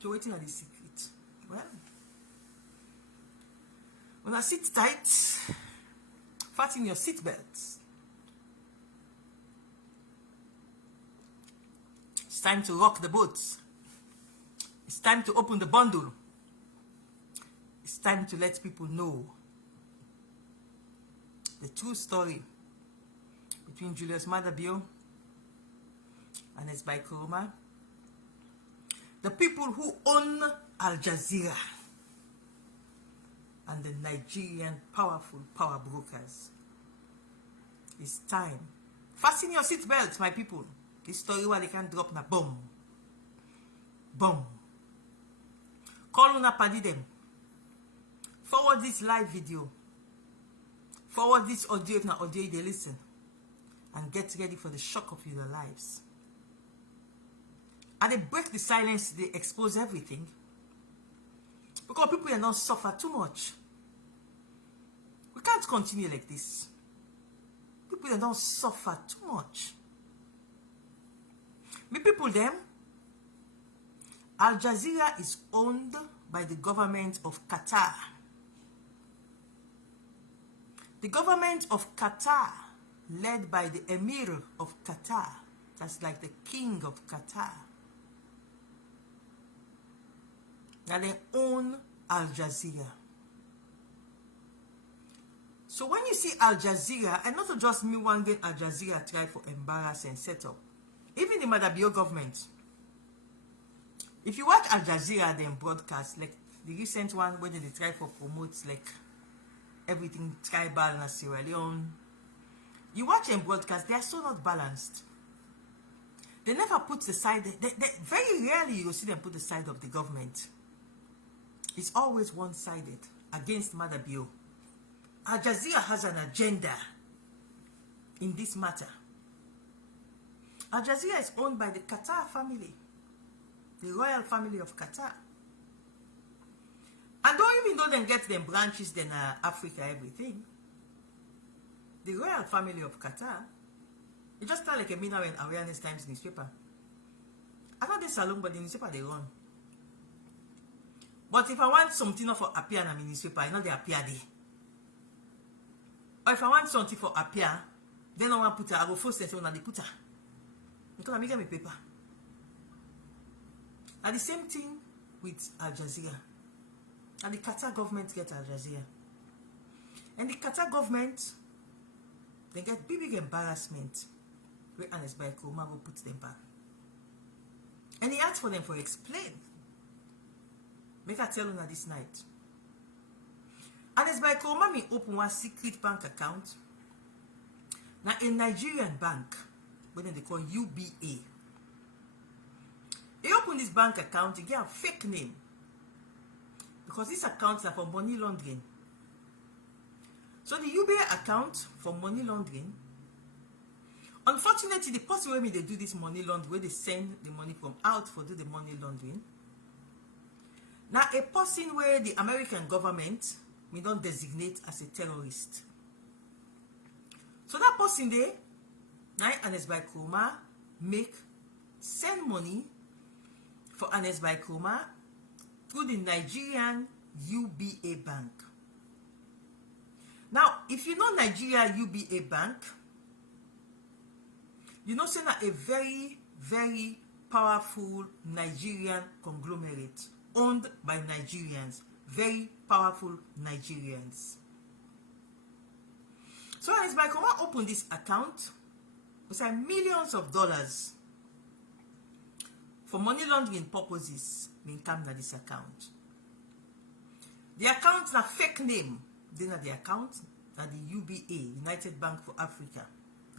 So waiting on the secret. Well, when I sit tight, fasten your seatbelts. It's time to rock the boat. It's time to open the bundle. It's time to let people know the true story between Julius Maada Bio and Ernest Baikoma. The people who own Al Jazeera and the Nigerian powerful power brokers. It's time. Fasten your seatbelts, my people. This story where they can drop na bomb. Bomb. Call una paddy them. Forward this live video. Forward this audio if na audio they listen. And get ready for the shock of your lives. And they break the silence, they expose everything. Because people are not suffer too much. We can't continue like this. People are not suffer too much. Me people them, Al Jazeera is owned by the government of Qatar. The government of Qatar, led by the Emir of Qatar, that's like the king of Qatar. Now they own Al Jazeera. So when you see Al Jazeera, and not just me one day Al Jazeera try for embarrass and set up. Even the Maada Bio government, If you watch Al Jazeera then broadcast, like the recent one where they try for promote like everything tribal and Sierra Leone, you watch them broadcast, they are so not balanced. They never put the side, very rarely you will see them put the side of the government. It's always one-sided against Maada Bio. Al Jazeera has an agenda in this matter. Al Jazeera is owned by the Qatar family, the royal family of Qatar. And don't even though them get them branches in Africa, everything, the royal family of Qatar, it just start like a Mineral and Awareness Times newspaper. I know they salon, but the newspaper they run. But if I want something for appear in a newspaper, I know they appear there. Or if I want something for appear, then I want to put I go first and say on the putter. Because I make them a paper. And the same thing with Al Jazeera. And the Qatar government get Al Jazeera. And the Qatar government, they get big embarrassment where Ernest Bai Koroma will put them back. And he asked for them for explain. Make I tell you now this night. Ernest Bai Koroma may open one secret bank account. Now a Nigerian bank, what they call UBA. He opened this bank account, he get a fake name. Because these accounts are for money laundering. So the UBA account for money laundering, unfortunately, the person way they do this money laundering, where they send the money from out for do the money laundering. Now, a person where the American government may not designate as a terrorist. So that person there, now Ernest Bai Koroma send money for Ernest Bai Koroma through the Nigerian UBA bank. Now, if you know Nigeria UBA bank, you know say that a very, very powerful Nigerian conglomerate owned by Nigerians, very powerful Nigerians. So Ernest Bai Koroma opened this account with millions of dollars for money laundering purposes being come to this account. The account is a fake name. Then the account at the UBA, United Bank for Africa,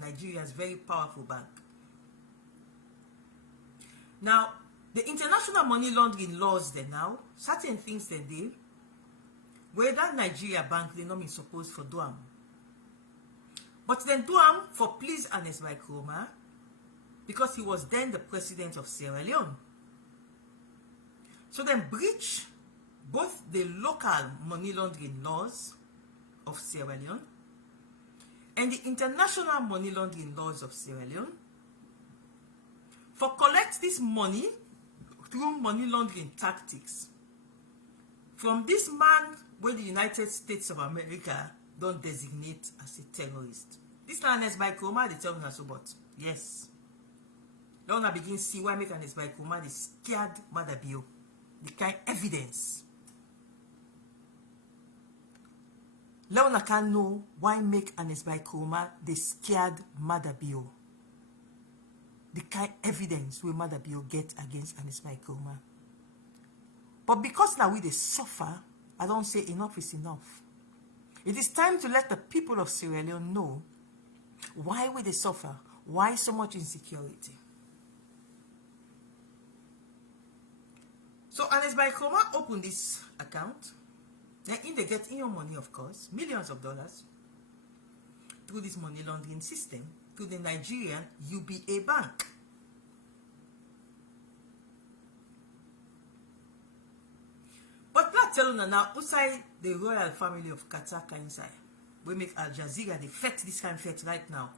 Nigeria's very powerful bank. Now, the international money laundering laws then now, certain things they do, where that Nigeria bank they not be supposed for do am. But then do am for please Ernest Bai Koroma, because he was then the president of Sierra Leone. So then breach both the local money laundering laws of Sierra Leone and the international money laundering laws of Sierra Leone for collect this money through money laundering tactics from this man where the United States of America don't designate as a terrorist. This is Ernest Bai Koroma, they tell me so, but yes. Now I begin see why make Ernest Bai Koroma the scared Maada Bio. The kind evidence. Now I can know why make Ernest Bai Koroma the scared Maada Bio. The kind evidence we Maada Bio get against Ernest Bai Koroma. But because now we they suffer, I don't say enough is enough. It is time to let the people of Sierra Leone know why we they suffer, why so much insecurity. So Ernest Bai Koroma opened this account. Then in they get in your money, of course, millions of dollars through this money laundering system to the Nigerian UBA bank. But not telling you now, outside the royal family of Qatar inside, we make Al Jazeera, they fight this kind of fight right now.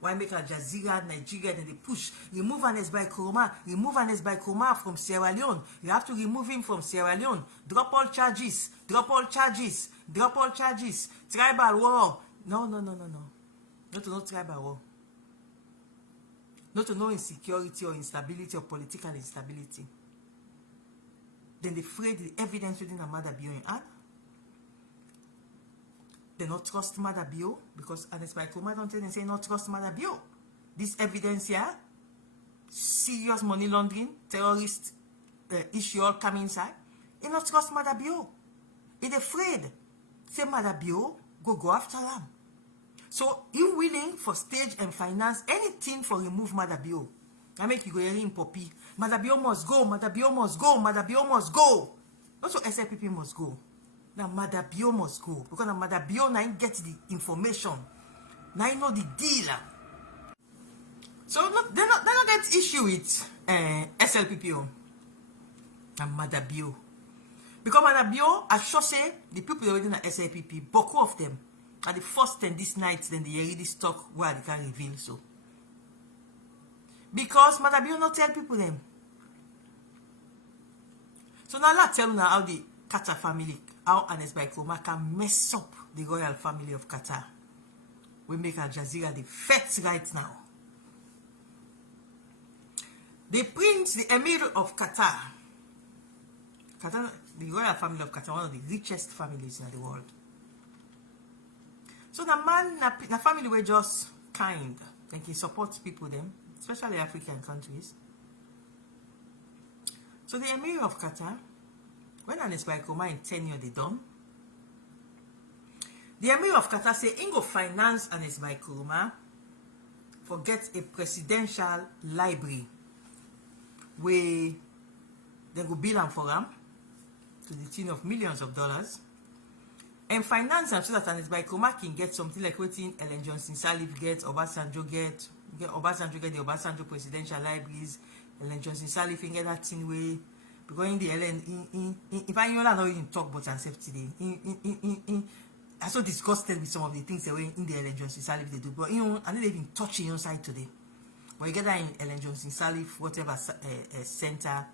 Why make Al Jazeera, Nigeria, then they push, remove Ernest Bai Koroma from Sierra Leone. You have to remove him from Sierra Leone. Drop all charges. Tribal war. No. Not to know tribal war. Not to know insecurity or instability or political instability. Then they afraid the evidence within a Maada Bio in hand. They not trust Maada Bio because Ernest Bai Koroma don't tell them say not trust Maada Bio. This evidence here, serious money laundering, terrorist issue all come inside. He not trust Maada Bio. He's afraid. Say Maada Bio go after him. So he willing for stage and finance anything for remove Maada Bio. I make you go hearing poppy. Maada Bio must go. Maada Bio must go. Maada Bio must go. Also SLPP must go. Now Maada Bio must go because now Maada Bio now get the information. Now you know the deal. So they not get issue with SLPP and Maada Bio. Because Maada Bio, I sure say the people already in the SLPP, boku of them are the first 10 this night, then they already stuck where they can reveal so. Because Maada Bio not tell people them. So now let's tell you now how the Qatar family, how Ernest Bai Koroma can mess up the royal family of Qatar. We make Al Jazeera the facts right now. The Prince, the Emir of Qatar, the royal family of Qatar, one of the richest families in the world. So the man, the family were just kind. They can support people them, especially African countries. So the Emir of Qatar, when Ernest Bai Koroma in tenure they done, the Emir of Qatar say he go finance Ernest Bai Koroma for get a presidential library where they go bill him for him to the tune of millions of dollars and finance him so that Ernest Bai Koroma can get something like what Ellen Johnson Sirleaf get, Obasanjo get the Obasanjo presidential libraries, Ellen Johnson Sirleaf can get that thing way because in the Ellen if I know even talk about herself today I'm so disgusted with some of the things that were in the Ellen Johnson Sirleaf they do, but you know, I didn't even touch your side today. But you get that in Ellen Johnson Sirleaf, whatever center.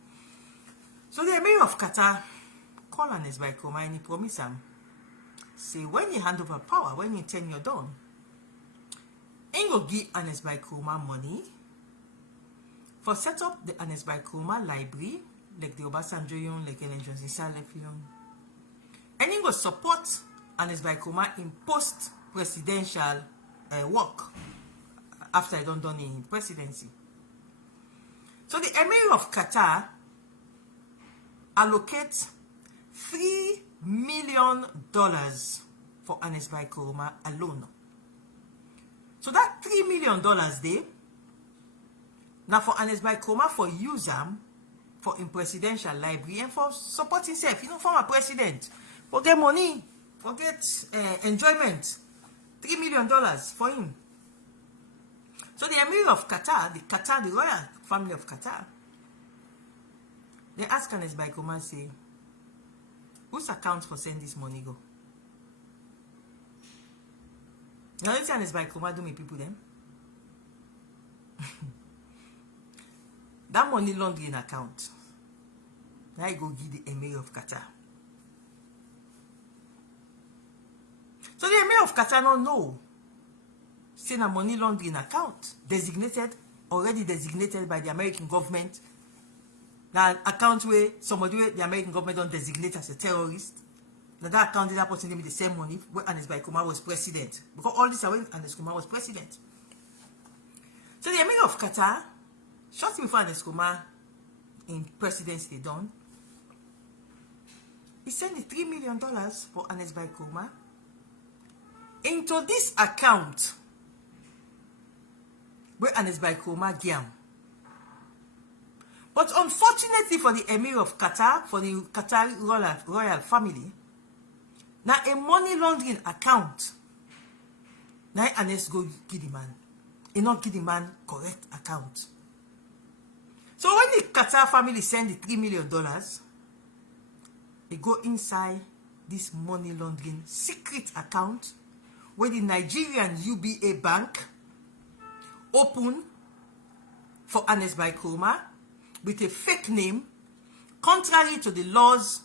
So the Emir of Qatar call Ernest Bai Koroma and he promise him, say when you hand over power, when you tenure done, he go give Ernest Bai Koroma money for set up the Ernest Bai Koroma library, like the Obasanjo, like Ellen Johnson Sirleaf, and he go support Ernest Bai Koroma in post-presidential work after I done in presidency. So the Emir of Qatar allocates $3 million for Ernest Bai Koroma alone. So that $3 million there, now for Ernest Bai Koroma for use them for in presidential library and for support himself, former president, for get money, for get enjoyment, $3 million for him. So the Emir of Qatar, the royal family of Qatar, they ask Ernest Bai Koroma, say, whose account for send this money go? Now let's say Ernest Bai Koroma do me people then. That money laundering account, now I go give the Emir of Qatar. So the Emir of Qatar don't know. Say a money laundering account already designated by the American government. Now account where somebody where the American government don't designate as a terrorist. Now that account that person give the same money when Ernest Bai Koroma was president. Because all this are when Ernest Koroma was president. So the Emir of Qatar, shortly before Ernest Koroma in presidency done, he sent the $3 million for Ernest Bai Koroma into this account where Ernest Bai Koroma gave. But unfortunately for the Emir of Qatar, for the Qatar royal family, now a money laundering account, now Ernest go give the man. He not give the man correct account. So when the Qatar family send the $3 million, they go inside this money laundering secret account where the Nigerian UBA bank open for Ernest Bai Koroma with a fake name, contrary to the laws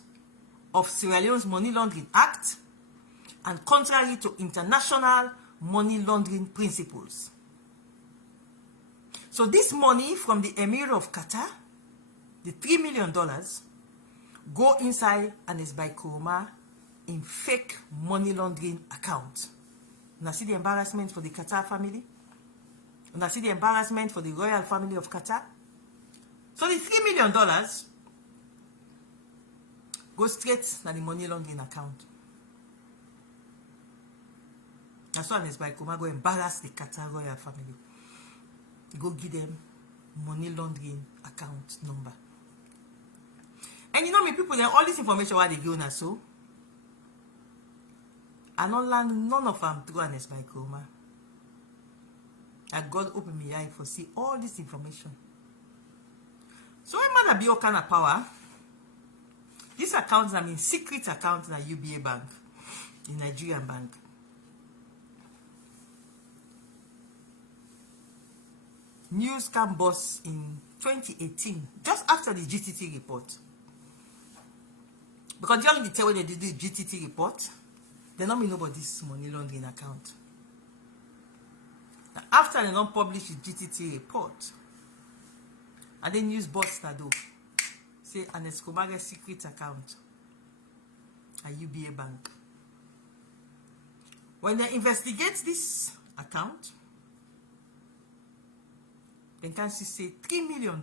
of Sierra Leone's Money Laundering Act and contrary to international money laundering principles. So this money from the Emir of Qatar, the $3 million, go inside Ernest Bai Koroma in fake money laundering account. Now see the embarrassment for the Qatar family? And I see the embarrassment for the royal family of Qatar. So the $3 million go straight to the money laundering account. That's why Ernest Baikoma go embarrass the Qatar royal family. He go give them money laundering account number. And you know me, people, then all this information why they give us so. I don't learn none of them through Ernest Baikoma. And God opened my eye for see all this information. So when Maada be all kind of power, these accounts, I mean secret accounts in UBA Bank, in Nigerian bank. News came bust in 2018, just after the GTT report. Because during the time when they did the GTT report, they don't know about this money laundering account. Now, after they don't publish the GTT report, and then news bust that do say an Escobar's secret account at UBA Bank. When they investigate this account, they can see say $3 million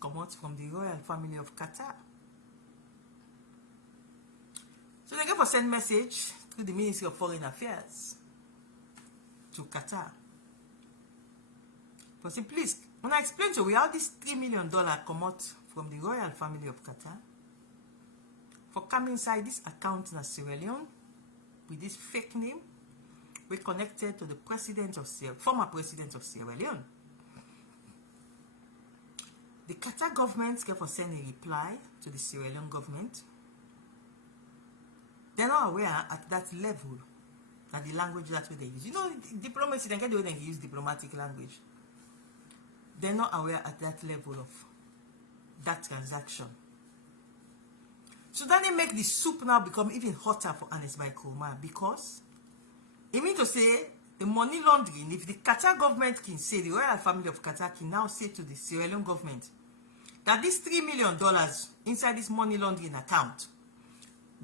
come out from the royal family of Qatar. So they go for send message through the Ministry of Foreign Affairs to Qatar. But say, please, when I explain to you how this $3 million come out from the royal family of Qatar, for coming inside this account in Sierra Leone with this fake name, we connected to the former president of Sierra Leone. The Qatar government can send a reply to the Sierra Leone government. They're not aware at that level that the language that's what they use. You know, diplomacy, they get the way they use diplomatic language. They're not aware at that level of that transaction. So then they make the soup now become even hotter for Ernest Baikoma, because it means to say the money laundering, if the Qatar government can say, the royal family of Qatar can now say to the Sierra Leone government that this $3 million inside this money laundering account,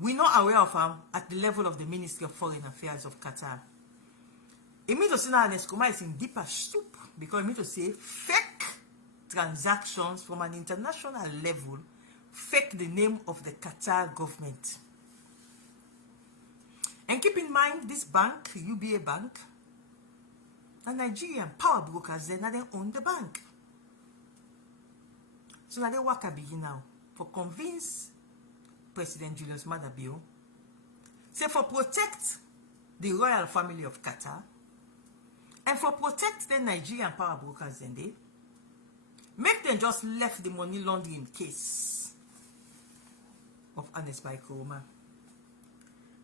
we're not aware of them at the level of the Ministry of Foreign Affairs of Qatar. It means to say now Ernest Baikoma is in deeper soup, because it means to say fake transactions from an international level, fake the name of the Qatar government. And keep in mind, this bank, UBA Bank, the Nigerian power brokers, they own the bank. So now they work a begin now for convince President Julius Maada Bio, say for protect the royal family of Qatar, and for protect the Nigerian power brokers, then they make them just left the money laundering case of Ernest Baikoma.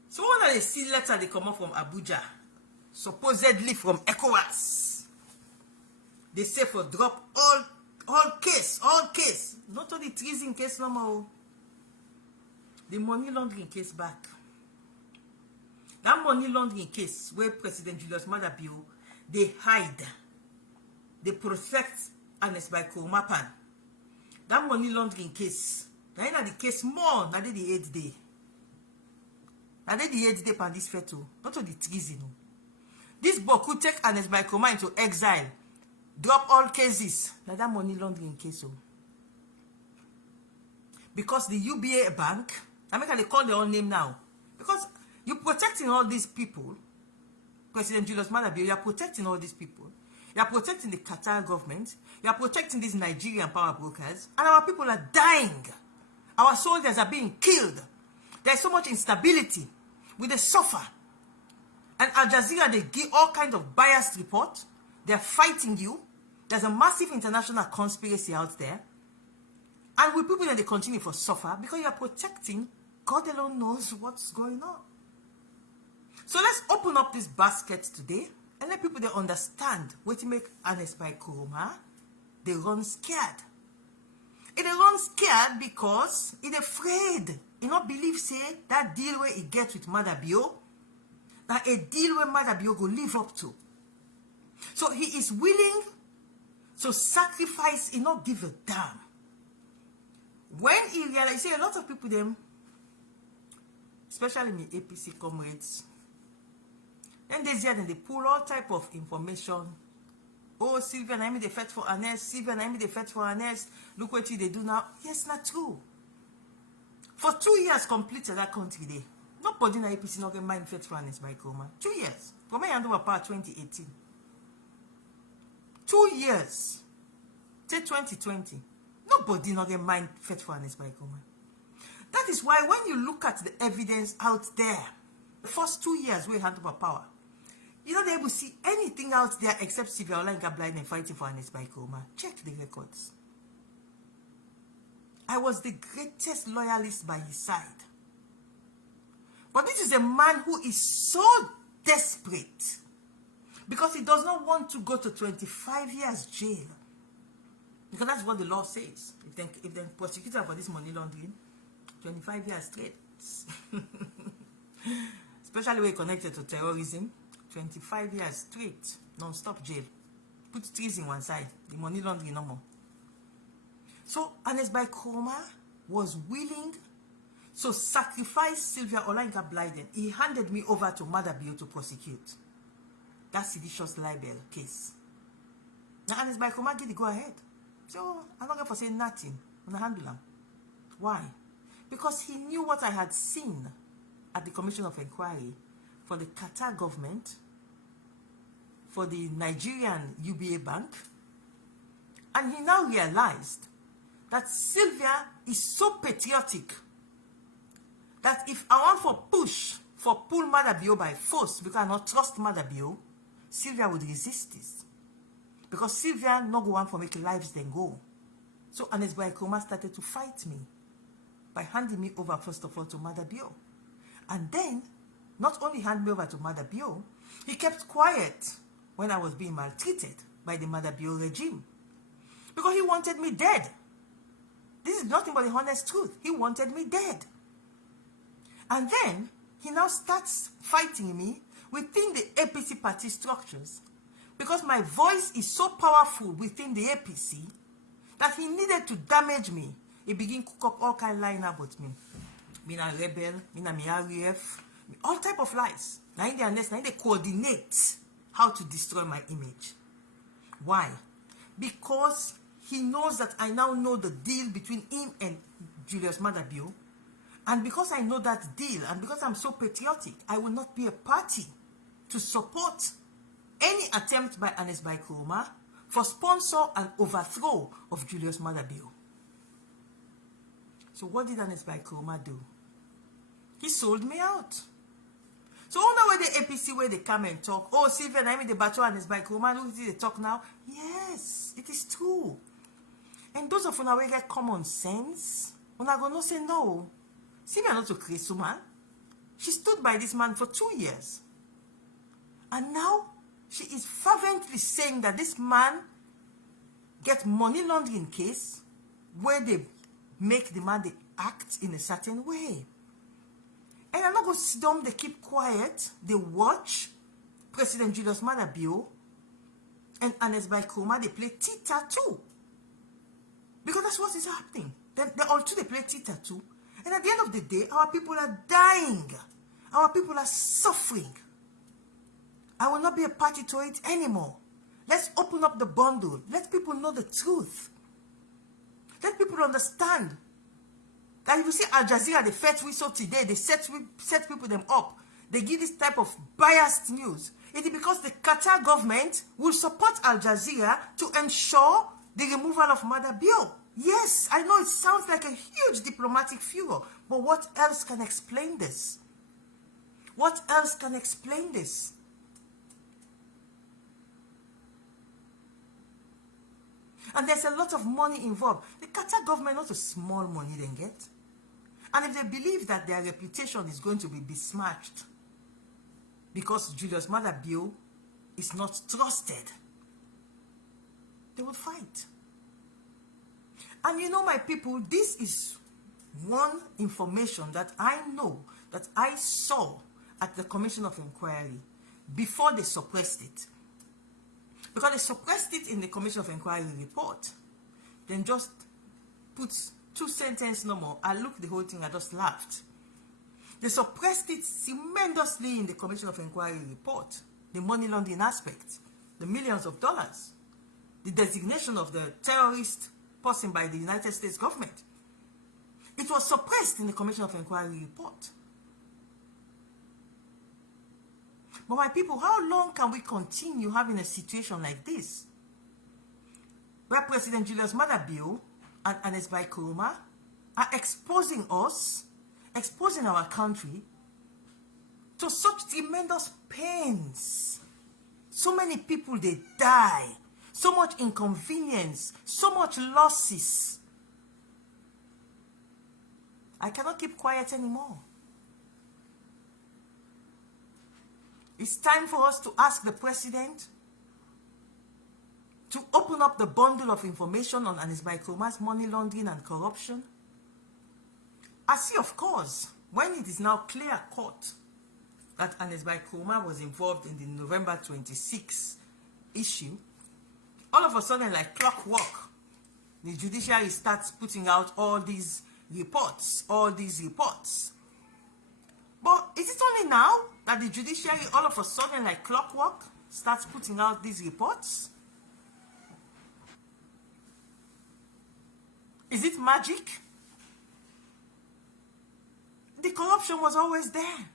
So when they see letter they come up from Abuja, supposedly from ECOWAS, they say for drop all case, not only treason case no more, the money laundering case back. That money laundering case where President Julius Maada Bio, they hide, they protect Ernest Baikoma pan. That money laundering case, now in the case more, now they the 8th day. Now they the 8th day pan this feto, not to the treason. This book could take Ernest Baikoma into exile, drop all cases. Now that money laundering case. Because the UBA bank, I mean, they call their own name now. Because you're protecting all these people, President Julius Maada Bio, you're protecting all these people. You're protecting the Qatar government. You're protecting these Nigerian power brokers. And our people are dying. Our soldiers are being killed. There's so much instability. We they suffer. And Al Jazeera, they give all kinds of biased reports. They're fighting you. There's a massive international conspiracy out there. And with people that they continue to suffer because you are protecting, God alone knows what's going on. So let's open up this basket today and let people they understand what to make Ernest Baikoma. They run scared. They run scared because he's afraid. He not believe say that deal where he gets with Maada Bio, that a deal where Maada Bio go live up to. So he is willing to sacrifice, he not give a damn. When he realized, say a lot of people them, especially my APC comrades, then they pull all type of information. Oh, Sylvia, I mean they fight for Unrest. Sylvia, I mean they fight for Unrest. Look what they do now. Yes, not true. For 2 years completed that country there. Nobody in the APC not get mind fit for by coma. 2 years. For me, hand over power 2018. 2 years. Say 2020. Nobody not get mind fit for by coma. That is why when you look at the evidence out there, the first 2 years we hand over power, you're not able to see anything out there except Sylvia Blyden fighting for by coma. Check the records. I was the greatest loyalist by his side. But this is a man who is so desperate because he does not want to go to 25 years jail. Because that's what the law says. If they prosecute him for this money laundering, 25 years straight. Especially when connected to terrorism, 25 years straight, non-stop jail. Put treason one side, the money laundering no more. So Ernest Coma was willing to sacrifice Sylvia Blyden. He handed me over to Maada to prosecute that seditious libel case. Now Ernest Coma did go ahead. So I'm not going to say nothing on the handle him. Why? Because he knew what I had seen at the Commission of Inquiry for the Qatar government, for the Nigerian UBA Bank, and he now realized that Sylvia is so patriotic that if I want for pull Maada by force because I not trust Maada, Sylvia would resist this. Because Sylvia not go on for making lives then go. So Ernest Coma started to fight me by handing me over first of all to Maada. And then, not only hand me over to Maada, he kept quiet when I was being maltreated by the Maada regime. Because he wanted me dead. This is nothing but the honest truth. He wanted me dead. And then, he now starts fighting me within the APC party structures because my voice is so powerful within the APC that he needed to damage me. He began to cook up all kind of line about me. Me a rebel, me a RAF, all type of lies. Now they coordinate how to destroy my image. Why? Because he knows that I now know the deal between him and Julius Maada. And because I know that deal, and because I'm so patriotic, I will not be a party to support any attempt by Ernest Coma for sponsor and overthrow of Julius Maada. So what did Ernest Coma do? He sold me out. So all the way the APC where they come and talk, oh Sylvia, I mean the battle Ernest Coma, who did they talk now? Yes, it is true. And those of you who get common sense, when I go no say no. Sylvia not to crazy man. She stood by this man for 2 years. And now she is fervently saying that this man get money laundering case where they make the man they act in a certain way. And I'm not going to sit down, they keep quiet, they watch President Julius Maada and Ernest Coma, they play Tita too. Because that's what is happening. They all two, they play Tita too. And at the end of the day, our people are dying. Our people are suffering. I will not be a party to it anymore. Let's open up the bundle. Let people know the truth. Let people understand that if you see Al Jazeera, the first we saw today, they set people them up. They give this type of biased news. It is because the Qatar government will support Al Jazeera to ensure the removal of Maada. Yes, I know it sounds like a huge diplomatic furor, but what else can explain this? What else can explain this? And there's a lot of money involved. The Qatar government not a small money they get. And if they believe that their reputation is going to be besmirched because Julius Maada is not trusted, they would fight. And you know, my people, this is one information that I know, that I saw at the Commission of Inquiry before they suppressed it. Because they suppressed it in the Commission of Inquiry report. Then just put 2 sentences no more. I looked the whole thing, I just laughed. They suppressed it tremendously in the Commission of Inquiry report. The money laundering aspect, the millions of dollars, the designation of the terrorist person by the United States government. It was suppressed in the Commission of Inquiry report. But my people, how long can we continue having a situation like this? Where President Julius Maada Bio and Ernest Bai Koroma are exposing us, exposing our country to such tremendous pains. So many people, they die. So much inconvenience, so much losses. I cannot keep quiet anymore. It's time for us to ask the president to open up the bundle of information on Ernest Bai Koroma's money laundering and corruption. I see, of course, when it is now clear-cut that Ernest Bai Koroma was involved in the November 26 issue, all of a sudden, like clockwork, the judiciary starts putting out all these reports. But is it only now that the judiciary all of a sudden, like clockwork, starts putting out these reports? Is it magic? The corruption was always there.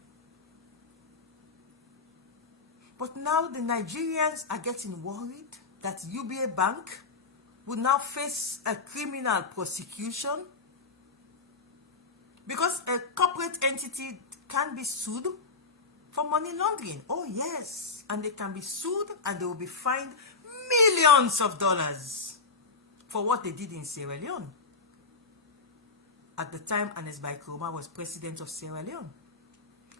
But now the Nigerians are getting worried that UBA Bank would now face a criminal prosecution because a corporate entity can be sued for money laundering. Oh yes, and they can be sued and they will be fined millions of dollars for what they did in Sierra Leone at the time Ernest Bai Koroma was president of Sierra Leone.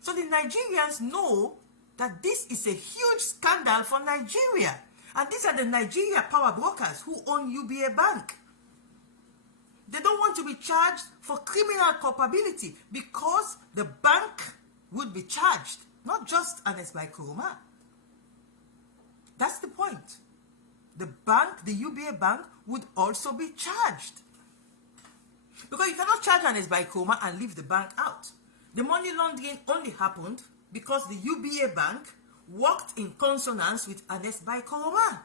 So the Nigerians know that this is a huge scandal for Nigeria. And these are the Nigeria power brokers who own UBA Bank. They don't want to be charged for criminal culpability because the bank would be charged, not just Ernest Bai Koroma. That's the point. The bank, the UBA Bank, would also be charged. Because you cannot charge Ernest Bai Koroma and leave the bank out. The money laundering only happened because the UBA Bank worked in consonance with Ernest Bai Koroma.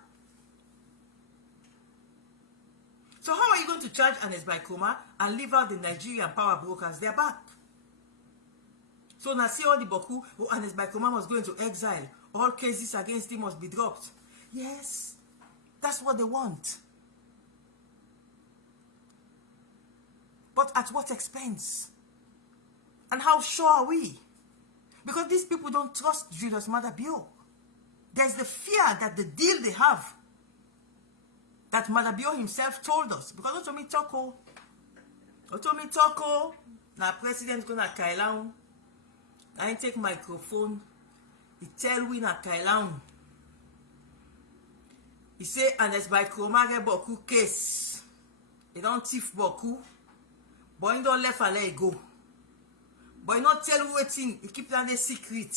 So how are you going to charge Ernest Bai Koroma and leave out the Nigerian power brokers their back? So now see all the Boku, Ernest Bai Koroma was going to exile. All cases against him must be dropped. Yes, that's what they want. But at what expense? And how sure are we? Because these people don't trust Julius Maada Bio. There's the fear that the deal they have, that Maada Bio himself told us. Because Otomi Toko, na president gonna Kailaun. I take microphone. He tell we na Kailaun. He say Ernest Bai Koroma get Boku case. He don't thief Boku. But he don't let Fale go. But he not tell you waiting. He keep that a secret.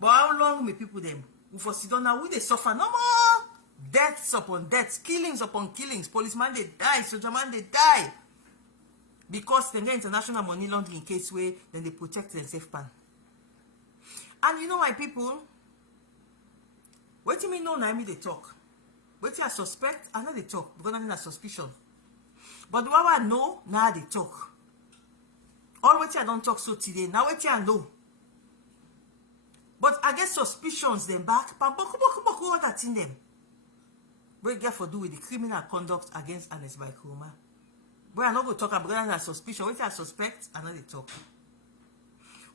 But how long may people them? We for sit down now, we they suffer no more. Deaths upon deaths, killings upon killings. Policeman they die, soldier man they die. Because they get international money laundering case where then they protect their safe pan. And you know my people, what do you mean no na me they talk? What I suspect, I know they talk because I'm in a suspicion. But what I know, now they talk. All what I don't talk so today, now what I know. But I get suspicions them back, but boku that in them. We get for do with the criminal conduct against Ernest Bai Koroma. But I'm not going to talk about that suspicion. What I suspect, I know they talk.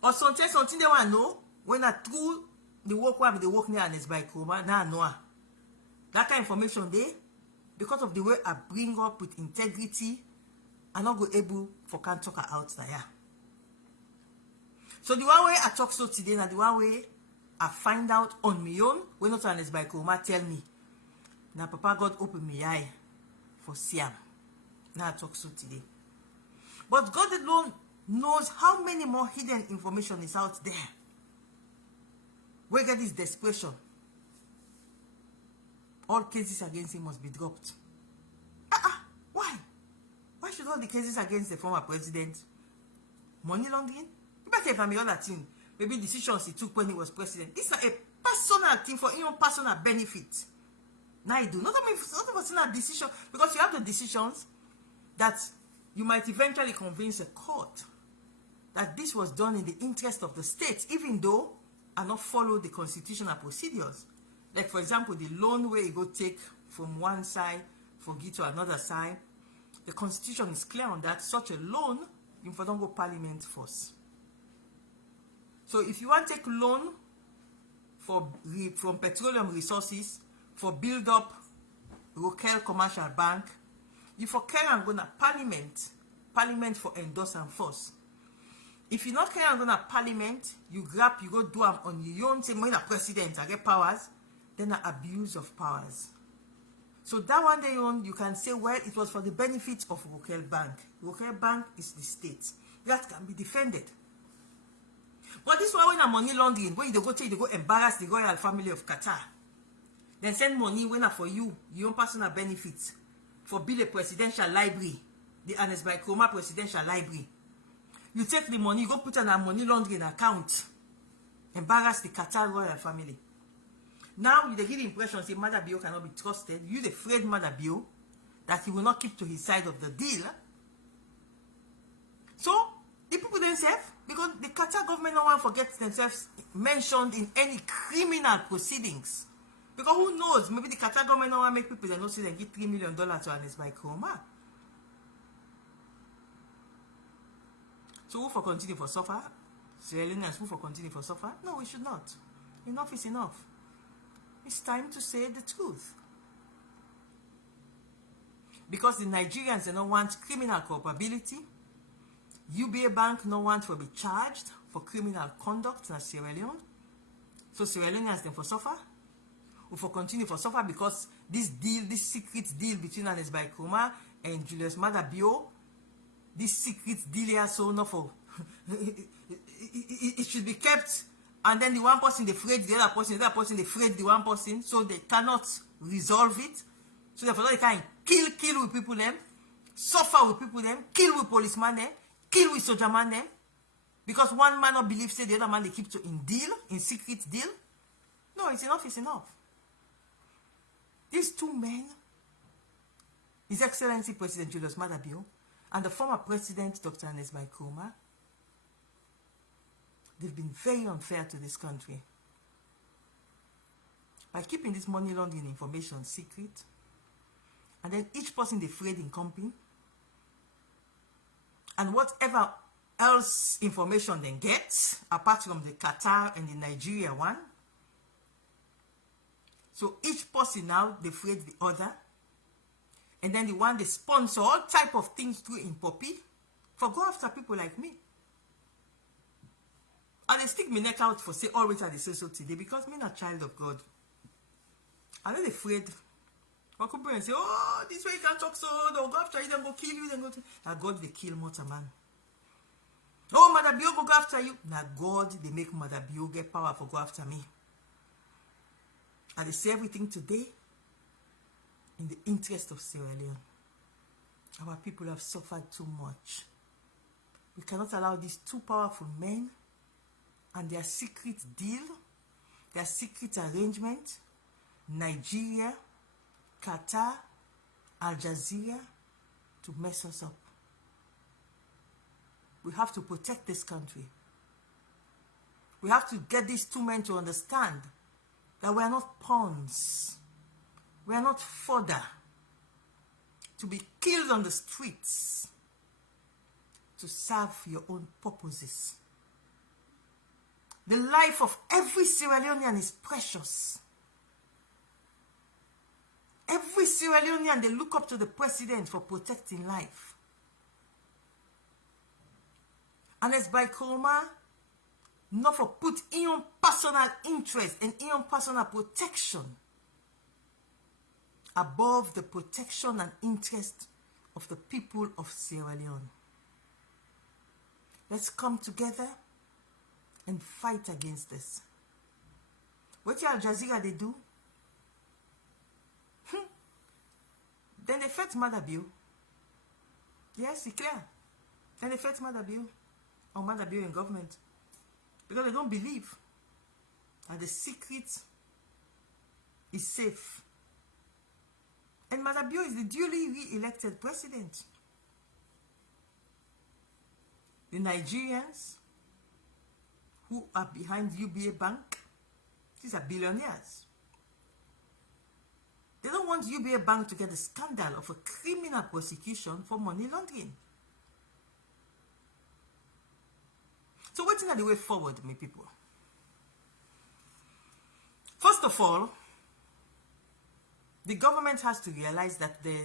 Or something they want to know, when I through the work where they work near Ernest Bai Koroma, now I know. That kind of information there, because of the way I bring up with integrity, I'm not go able for can talk out there. So the one way I talk so today, and the one way I find out on my own, when not Ernest Bai Koroma tell me, now Papa God open my eye for Siam. Now I talk so today. But God alone knows how many more hidden information is out there. We get this desperation. All cases against him must be dropped. Why? Why should all the cases against the former president? Money laundering? You better have me all that thing. Maybe decisions he took when he was president. This is a personal thing for your personal benefit. Now you do. Not a personal decision. Because you have the decisions that you might eventually convince a court that this was done in the interest of the state, even though I not follow the constitutional procedures. Like, for example, the loan where you go take from one side for give to another side. The constitution is clear on that. Such a loan, you don't go parliament first. So if you want to take loan from petroleum resources for build up local commercial bank, you for carry and go to parliament for endorse and force. If you not carry and go to parliament, you go do them on your own, say, when a president, I get powers, then an abuse of powers. So that one day on, you can say, well, it was for the benefit of local bank. Local bank is the state. That can be defended. But this one, when a money laundering, when you go embarrass the royal family of Qatar, then send money when for you, your own personal benefits, for build a presidential library, the Ernest Bai Koroma presidential library. You take the money, you go put on a money laundering account, embarrass the Qatar royal family. Now, they give the impression, say, Maada Bio cannot be trusted. You afraid Maada Bio that he will not keep to his side of the deal. So, the people themselves, because the Qatar government don't want to forget themselves mentioned in any criminal proceedings. Because who knows, maybe the Qatar government don't want to make people they know say they give $3 million to Ernest Bai Koroma. So, who for continue for suffer? Sierra Leoneans, who for continue for suffer? No, we should not. Enough is enough. It's time to say the truth. Because the Nigerians they don't want criminal culpability. UBA Bank no want to be charged for criminal conduct in Sierra Leone. So Sierra Leoneans then for suffer. Or for continue for suffer because this deal, this secret deal between Ernest Bai Koroma and Julius Maada Bio, this secret deal here so enough for it should be kept. And then the one person they afraid the other person they afraid the one person, so they cannot resolve it. So therefore they can kill with people them, suffer with people them, kill with policeman them, kill with soldier man them, because one man not believe say the other man they keep to in secret deal. No, it's enough, it's enough. These two men, His Excellency President Julius Maada Bio and the former President Dr. Ernest Bai Koroma, they've been very unfair to this country by keeping this money laundering information secret, and then each person they afraid in company, and whatever else information they get apart from the Qatar and the Nigeria one. So each person now they afraid the other, and then the one they sponsor all type of things through in Poppy for go after people like me. And they stick me neck out for say always at the social today because me not child of God. I'm not afraid. One could and say, oh, this way you can't talk so, they'll go after you, then go kill you, then go to... Now God they kill Mota man. Oh, Maada Bio go after you. Now God they make Maada Bio get power for go after me. And they say everything today in the interest of Sierra Leone. Our people have suffered too much. We cannot allow these two powerful men and their secret deal, their secret arrangement, Nigeria, Qatar, Al Jazeera, to mess us up. We have to protect this country. We have to get these two men to understand that we are not pawns. We are not fodder to be killed on the streets to serve your own purposes. The life of every Sierra Leonean is precious. Every Sierra Leonean, they look up to the president for protecting life. And as by Koroma, not for put in your personal interest and in your personal protection above the protection and interest of the people of Sierra Leone. Let's come together and fight against this. What Al Jazeera they do? Then they fight Maada Bio. Yes, it's clear. Then they fight Maada Bio. Or Maada Bio in government. Because they don't believe that the secret is safe. And Maada Bio is the duly re-elected president. The Nigerians who are behind UBA Bank, these are billionaires. They don't want UBA Bank to get the scandal of a criminal prosecution for money laundering. So what's the way forward, my people? First of all, the government has to realize that the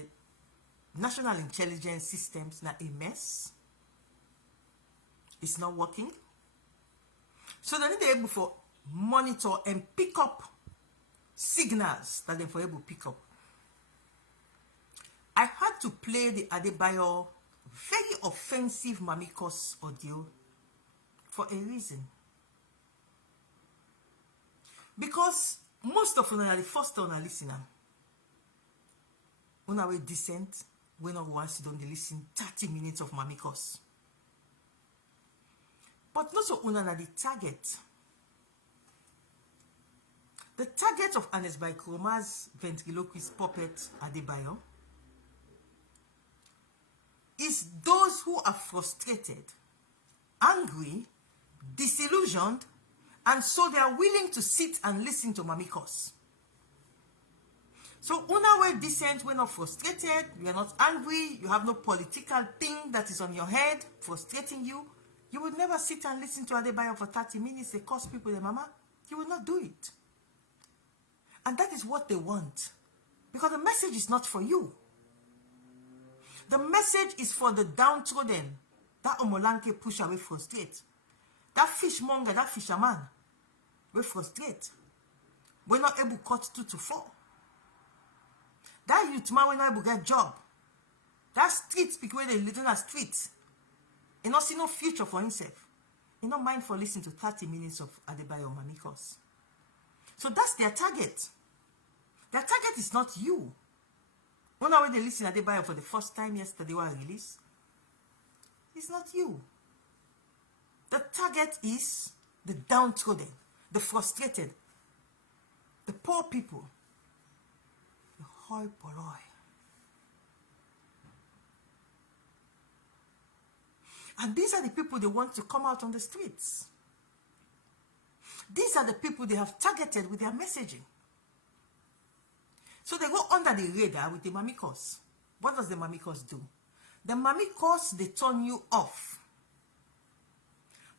national intelligence systems are a mess. It's not working. So they need to be able to monitor and pick up signals that they were able to pick up. I had to play the Adebayo very offensive Mamikos audio for a reason. Because most of them are the first on a listener. When I were decent, when I was don't listen 30 minutes of Mamikos. But not so are the target. The target of Ernest Bai Kroma's ventriloquist puppet Adebayo is those who are frustrated, angry, disillusioned, and so they are willing to sit and listen to Mamikos. So una were decent, we're not frustrated, you are not angry, you have no political thing that is on your head frustrating you. You would never sit and listen to Adebayo for 30 minutes. They cost people the mama. You will not do it. And that is what they want. Because the message is not for you. The message is for the downtrodden. That Omolanke push away frustrate. That fishmonger, that fisherman, we frustrate. We're not able to cut 2 to 4. That youth man, we're not able to get job. That street speak where they live in a street. He not see no future for himself. He not mind for listening to 30 minutes of Adebayo Mamikos. So that's their target. Their target is not you. When they listen to Adebayo for the first time yesterday when I released, it's not you. The target is the downtrodden, the frustrated, the poor people, the hoi polloi. And these are the people they want to come out on the streets. These are the people they have targeted with their messaging. So they go under the radar with the Mamikos. What does the Mamikos do? The Mamikos, they turn you off.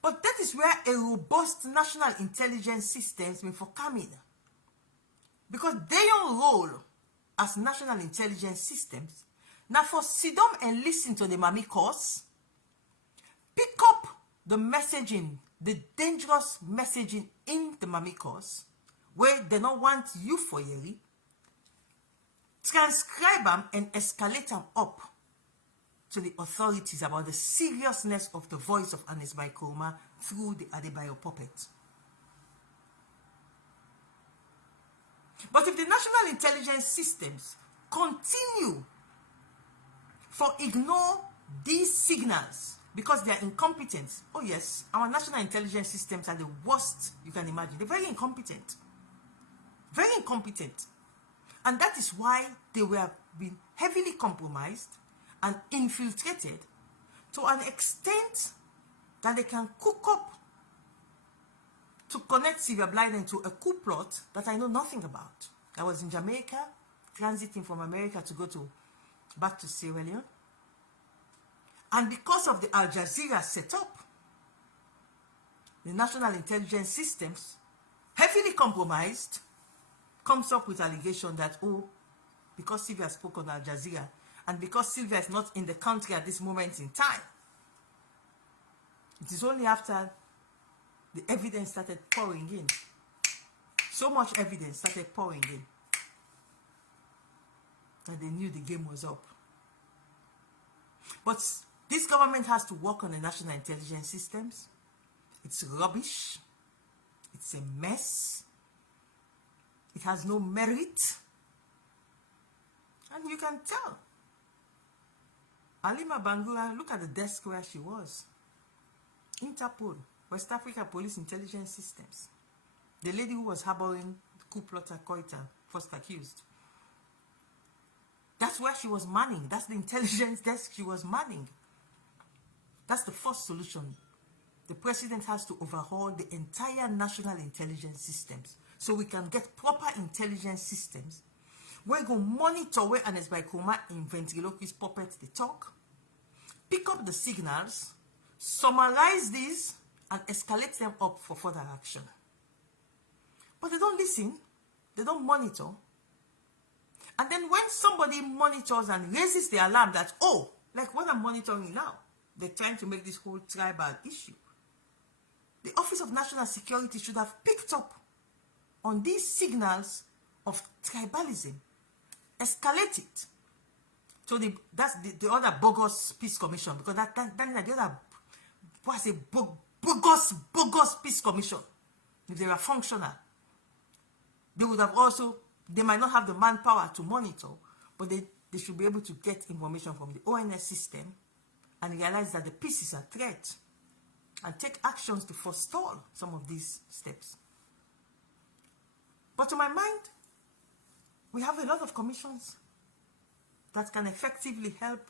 But that is where a robust national intelligence systems mean for coming. Because their role as national intelligence systems, now for sit down and listen to the Mamikos, pick up the messaging, the dangerous messaging in the Mamikos, where they don't want you for Yeri, transcribe them and escalate them up to the authorities about the seriousness of the voice of Ernest Bai Kroma through the Adebayo puppet. But if the national intelligence systems continue for ignore these signals because they are incompetent, oh yes, our national intelligence systems are the worst you can imagine. They're very incompetent. Very incompetent. And that is why they were being heavily compromised and infiltrated to an extent that they can cook up to connect Sylvia Blyden to a coup plot that I know nothing about. I was in Jamaica, transiting from America to go back to Sierra Leone. And because of the Al Jazeera setup, the national intelligence systems, heavily compromised, comes up with allegation that, oh, because Sylvia spoke on Al Jazeera, and because Sylvia is not in the country at this moment in time, it is only after the evidence started pouring in, so much evidence started pouring in, that they knew the game was up. But this government has to work on the national intelligence systems. It's rubbish. It's a mess. It has no merit. And you can tell. Halima Bangura, look at the desk where she was. Interpol, West Africa Police Intelligence Systems. The lady who was harboring the coup plotter Koita, first accused. That's where she was manning. That's the intelligence desk she was manning. That's the first solution. The president has to overhaul the entire national intelligence systems so we can get proper intelligence systems. We're going to monitor where Ernest Baikoma in ventriloquist puppets they talk, pick up the signals, summarize these, and escalate them up for further action. But they don't listen, they don't monitor. And then when somebody monitors and raises the alarm that, oh, like what I'm monitoring now, they're trying to make this whole tribal issue. The Office of National Security should have picked up on these signals of tribalism, escalate it. So that's the other bogus peace commission, because that the other was a bogus peace commission. If they were functional, they would have also, they might not have the manpower to monitor, but they should be able to get information from the ONS system and realize that the peace is a threat and take actions to forestall some of these steps. But to my mind, we have a lot of commissions that can effectively help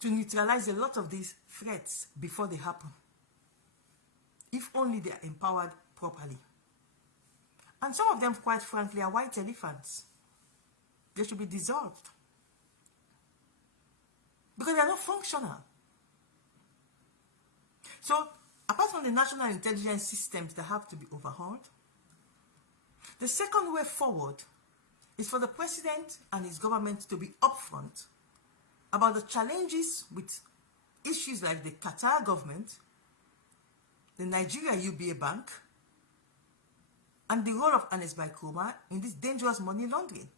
to neutralize a lot of these threats before they happen, if only they are empowered properly. And some of them, quite frankly, are white elephants. They should be dissolved because they are not functional. So, apart from the national intelligence systems that have to be overhauled, the second way forward is for the president and his government to be upfront about the challenges with issues like the Qatar government, the Nigeria UBA Bank, and the role of Ernest Baikoma in this dangerous money laundering.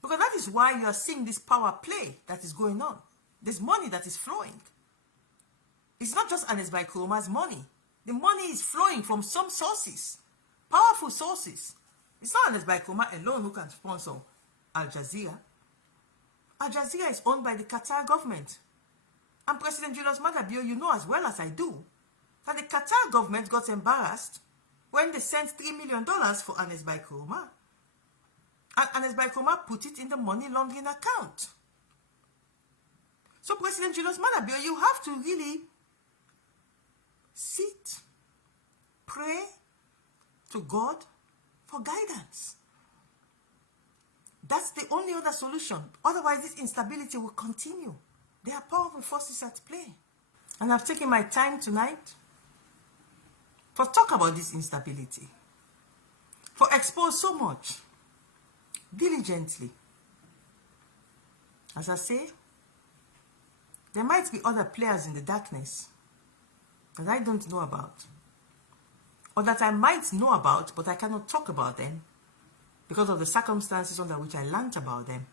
Because that is why you are seeing this power play that is going on. There's money that is flowing. It's not just Ernest Baikoma's money. The money is flowing from some sources, powerful sources. It's not Ernest Baikoma alone who can sponsor Al Jazeera. Al Jazeera is owned by the Qatar government. And President Julius Maada, you know as well as I do, that the Qatar government got embarrassed when they sent $3 million for Ernest Baikoma. And Ernest Baikoma put it in the money laundering account. So President Julius Maada, you have to really sit, pray to God for guidance. That's the only other solution. Otherwise, this instability will continue. There are powerful forces at play. And I've taken my time tonight for talk about this instability, for expose so much diligently. As I say, there might be other players in the darkness that I don't know about, or that I might know about, but I cannot talk about them because of the circumstances under which I learned about them.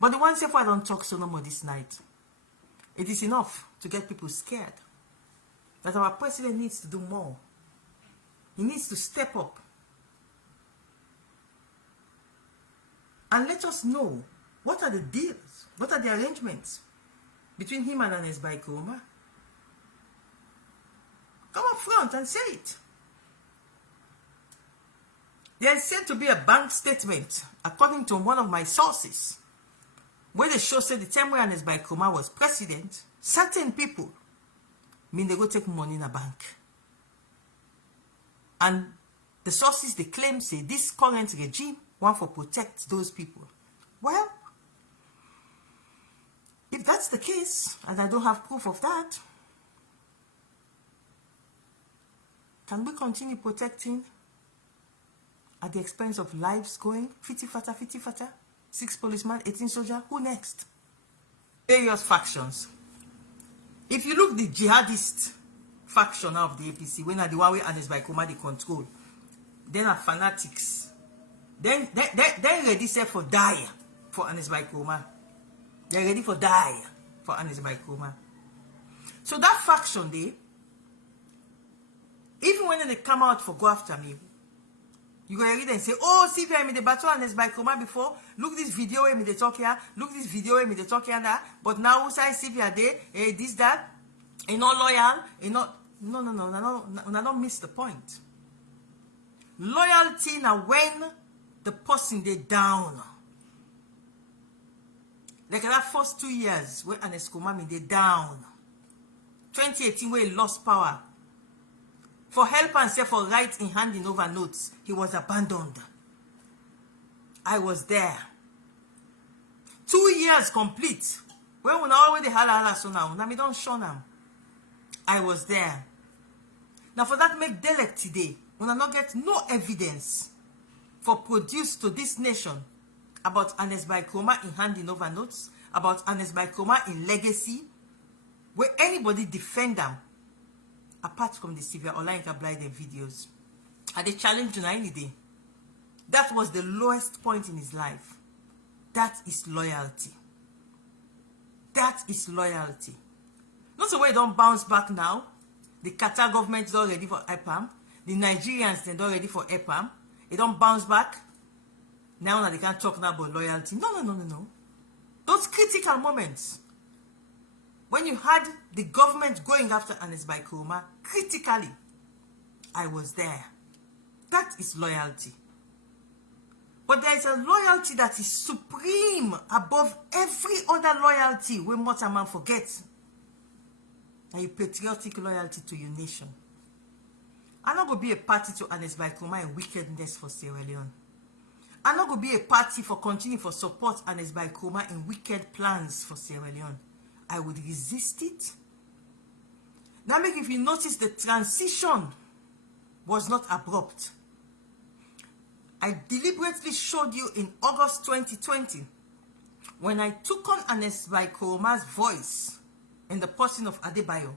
But the ones if I don't talk so no more this night, it is enough to get people scared that our president needs to do more. He needs to step up and let us know what are the deals, what are the arrangements between him and Ernest Baikoma. Come up front and say it. There is said to be a bank statement, according to one of my sources, where they show say the time when Ernest Baikoma was president, certain people mean they go take money in a bank. And the sources they claim say this current regime want to protect those people. Well, if that's the case, and I don't have proof of that, can we continue protecting at the expense of lives going? Fiti fata, 6 policemen, 18 soldiers, who next? Various factions. If you look the jihadist faction of the APC, when are the one way Ernest Baikoma they control, then are fanatics. Then ready say for die for Ernest Baikoma. They're ready for die for Ernest Baikoma. So that faction they, even when they come out for go after me, you go read and say, oh, Sylvia, I made the battle Ernest Baikoma before. Look this video where me they talk here. Look this video where me they talk here and that. But now who say Sylvia they, this, that, not loyal, not, no, don't miss the point. Loyalty now when the person they down. Like that first 2 years when Ernest Kumami they down. 2018 where he lost power. For help and say for right in handing over notes, he was abandoned. I was there. 2 years complete. When we already hala so now me don't show now. I was there. Now for that make delect today, when I not get no evidence for produced to this nation about Ernest Baikoma in handing over notes, about Ernest Baikoma in legacy, where anybody defend them, apart from the Sylvia or Blyden videos. And they challenged you any day. That was the lowest point in his life. That is loyalty. That is loyalty. Not the way they don't bounce back now. The Qatar government is all ready for EPAM. The Nigerians they're all ready for EPAM. They don't bounce back. Now they can't talk now about loyalty. No. Those critical moments. When you had the government going after Ernest Baikoma, critically, I was there. That is loyalty. But there is a loyalty that is supreme above every other loyalty when Motaman forgets. And your patriotic loyalty to your nation. I'm not going to be a party to Ernest Baikoma and wickedness for Sierra Leone. I'm not going to be a party for continuing for support Ernest Baikoma and wicked plans for Sierra Leone. I would resist it. Now, if you notice, the transition was not abrupt. I deliberately showed you in August 2020 when I took on Ernest Baikoma's voice in the person of Adebayo.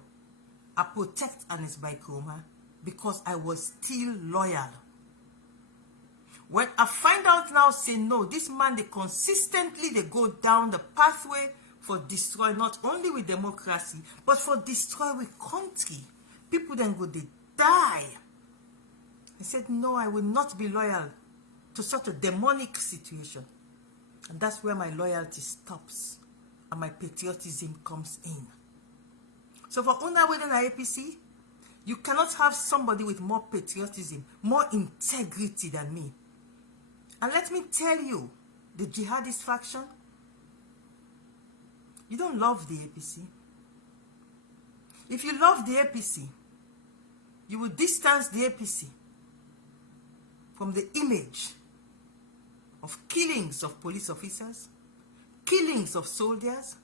I protect Ernest Baikoma because I was still loyal. When I find out now, say no, this man, they consistently they go down the pathway for destroy not only with democracy, but for destroy with country. People then go, they die. I said, no, I will not be loyal to such a demonic situation. And that's where my loyalty stops and my patriotism comes in. So for Unrest and APC, you cannot have somebody with more patriotism, more integrity than me. And let me tell you, the jihadist faction, you don't love the APC. If you love the APC, you will distance the APC from the image of killings of police officers, killings of soldiers,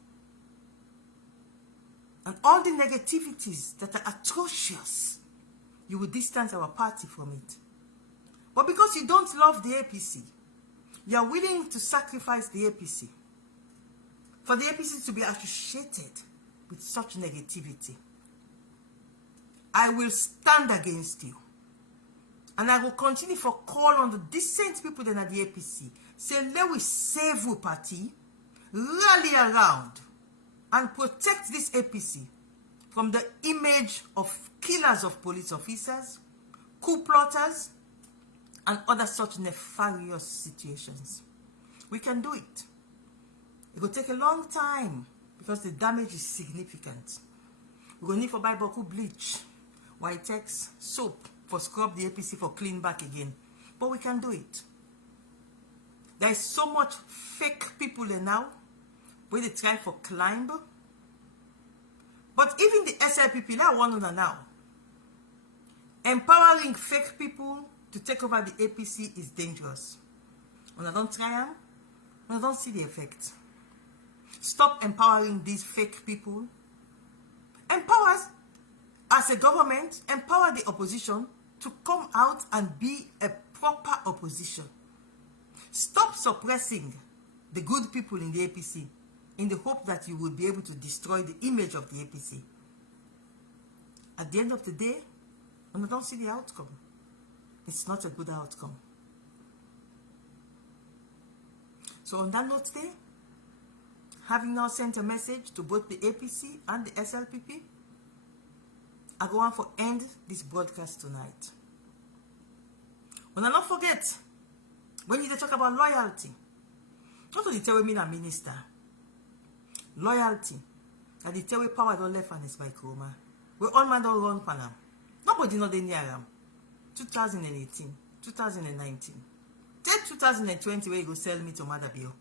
and all the negativities that are atrocious. You will distance our party from it. But because you don't love the APC, you are willing to sacrifice the APC for the APC to be associated with such negativity. I will stand against you. And I will continue for call on the decent people that are the APC. Say, let we save the party, rally around, and protect this APC from the image of killers of police officers, coup plotters, and other such nefarious situations. We can do it. It will take a long time because the damage is significant. We will need for buy Boku bleach, Whitex, soap, for scrub the APC for clean back again. But we can do it. There is so much fake people there now where they try for climb. But even the SLPP, that one now, empowering fake people to take over the APC is dangerous. When I don't try them, when I don't see the effect. Stop empowering these fake people. Empower us as a government, empower the opposition to come out and be a proper opposition. Stop suppressing the good people in the APC in the hope that you will be able to destroy the image of the APC. At the end of the day, when I don't see the outcome, it's not a good outcome. So on that note there, having now sent a message to both the APC and the SLPP, I go on for end this broadcast tonight. When I not forget, when you talk about loyalty, not only tell me that minister, loyalty, that the tell power don't left and it's by Kroma. We all man don't run for them. Nobody know they near them. 2018, 2019. Take 2020 where you go sell me to Maada Bill.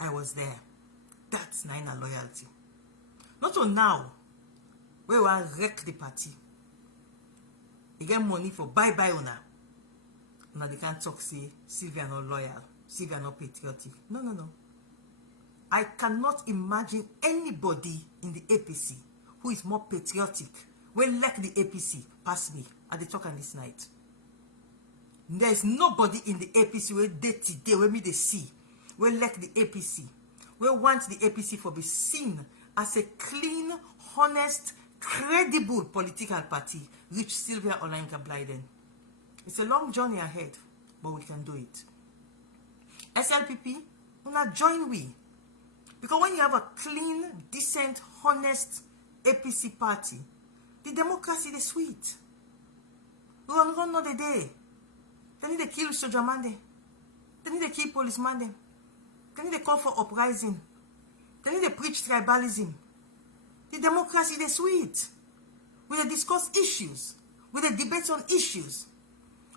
I was there. That's Nina loyalty. Not on now, where we wreck the party. You get money for bye-bye owner. Now they can't talk, say, Sylvia not loyal, Sylvia not patriotic. No, no, no. I cannot imagine anybody in the APC who is more patriotic when like the APC pass me at the talk on this night. There is nobody in the APC where they today, where me they see, where like the APC, where want the APC for be seen as a clean, honest, credible political party, which Sylvia Olayinka Blyden. It's a long journey ahead, but we can do it. SLPP, will not join we. Because when you have a clean, decent, honest APC party, the democracy is sweet. We don't run another day. They need to kill soldier man. They need to kill policeman. They need to call for uprising. They need to preach tribalism. The democracy is sweet. We discuss issues. We debate on issues.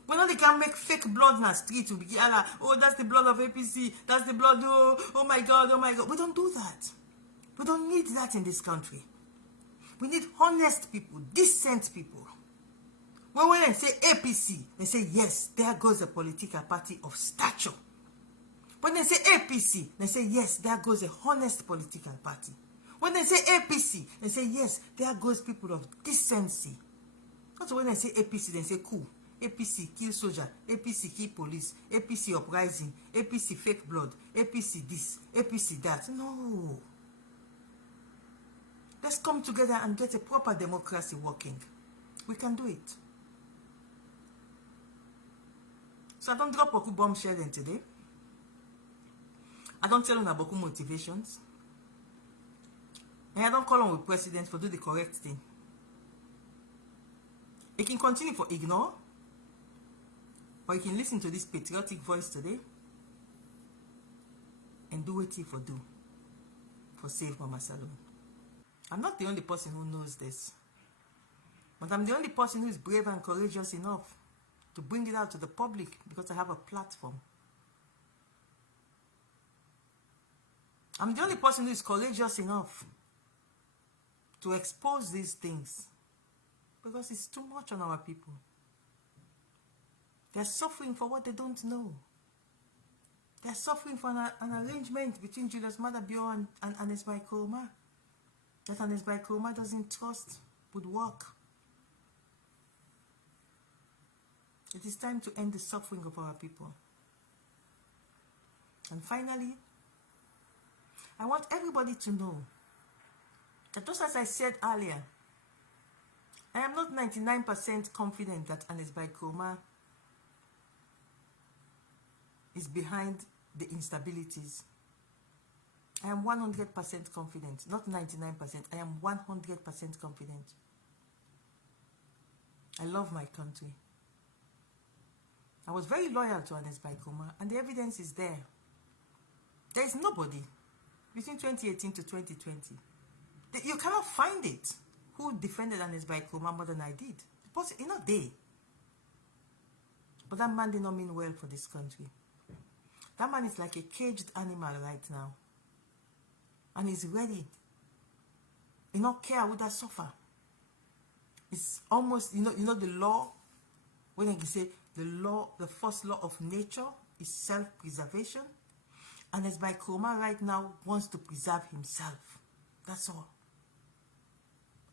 We know they can make fake blood in the street to be oh, that's the blood of APC, that's the blood, oh my God, oh my God. We don't do that. We don't need that in this country. We need honest people, decent people. When they say APC, they say, yes, there goes a political party of stature. When they say APC, they say, yes, there goes a honest political party. When they say APC, they say, yes, there goes people of decency. Not when they say APC, they say, cool. APC kill soldier, APC kill police, APC uprising, APC fake blood, APC this, APC that. No. Let's come together and get a proper democracy working. We can do it. So I don't drop Boku bombshell in today. I don't tell on Boku motivations. And I don't call on with president for do the correct thing. It can continue for ignore. Or you can listen to this patriotic voice today and do what you for do for save Mama Salome. I'm not the only person who knows this, but I'm the only person who is brave and courageous enough to bring it out to the public because I have a platform. I'm the only person who is courageous enough to expose these things because it's too much on our people. They're suffering for what they don't know. They're suffering for an arrangement between Julius Maada and Unrest by Kurma. That Unrest by Kurma doesn't trust would work. It is time to end the suffering of our people. And finally, I want everybody to know that just as I said earlier, I am not 99% confident that Unrest by Kurma is behind the instabilities. I am 100% confident, not 99%. I am 100% confident. I love my country. I was very loyal to Unrest by Kurma, and the evidence is there. There is nobody between 2018 to 2020. You cannot find it who defended Unrest by Kurma more than I did. But you know they. But that man did not mean well for this country. That man is like a caged animal right now. And he's ready. He don't care who that suffer. It's almost, you know the law, when I can say the first law of nature is self-preservation. And as by Kurma right now wants to preserve himself. That's all.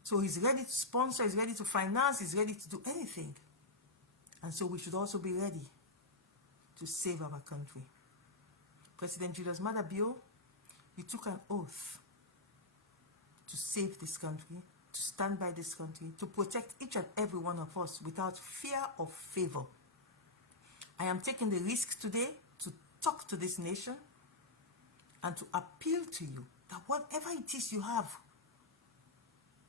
So he's ready to sponsor, he's ready to finance, he's ready to do anything. And so we should also be ready to save our country. President Julius Maada, you took an oath to save this country, to stand by this country, to protect each and every one of us without fear or favor. I am taking the risk today to talk to this nation and to appeal to you that whatever it is you have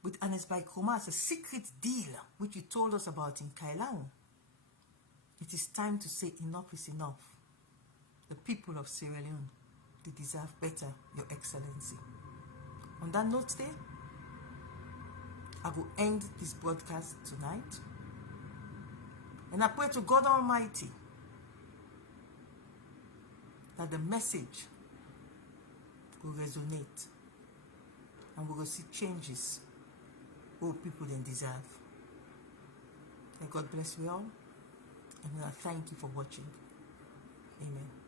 with Unrest by Kurma as a secret deal, which you told us about in Kailaon, it is time to say enough is enough. The people of Sierra Leone, they deserve better, Your Excellency. On that note today, I will end this broadcast tonight. And I pray to God Almighty that the message will resonate, and we will see changes all people then deserve. And God bless you all, and I thank you for watching. Amen.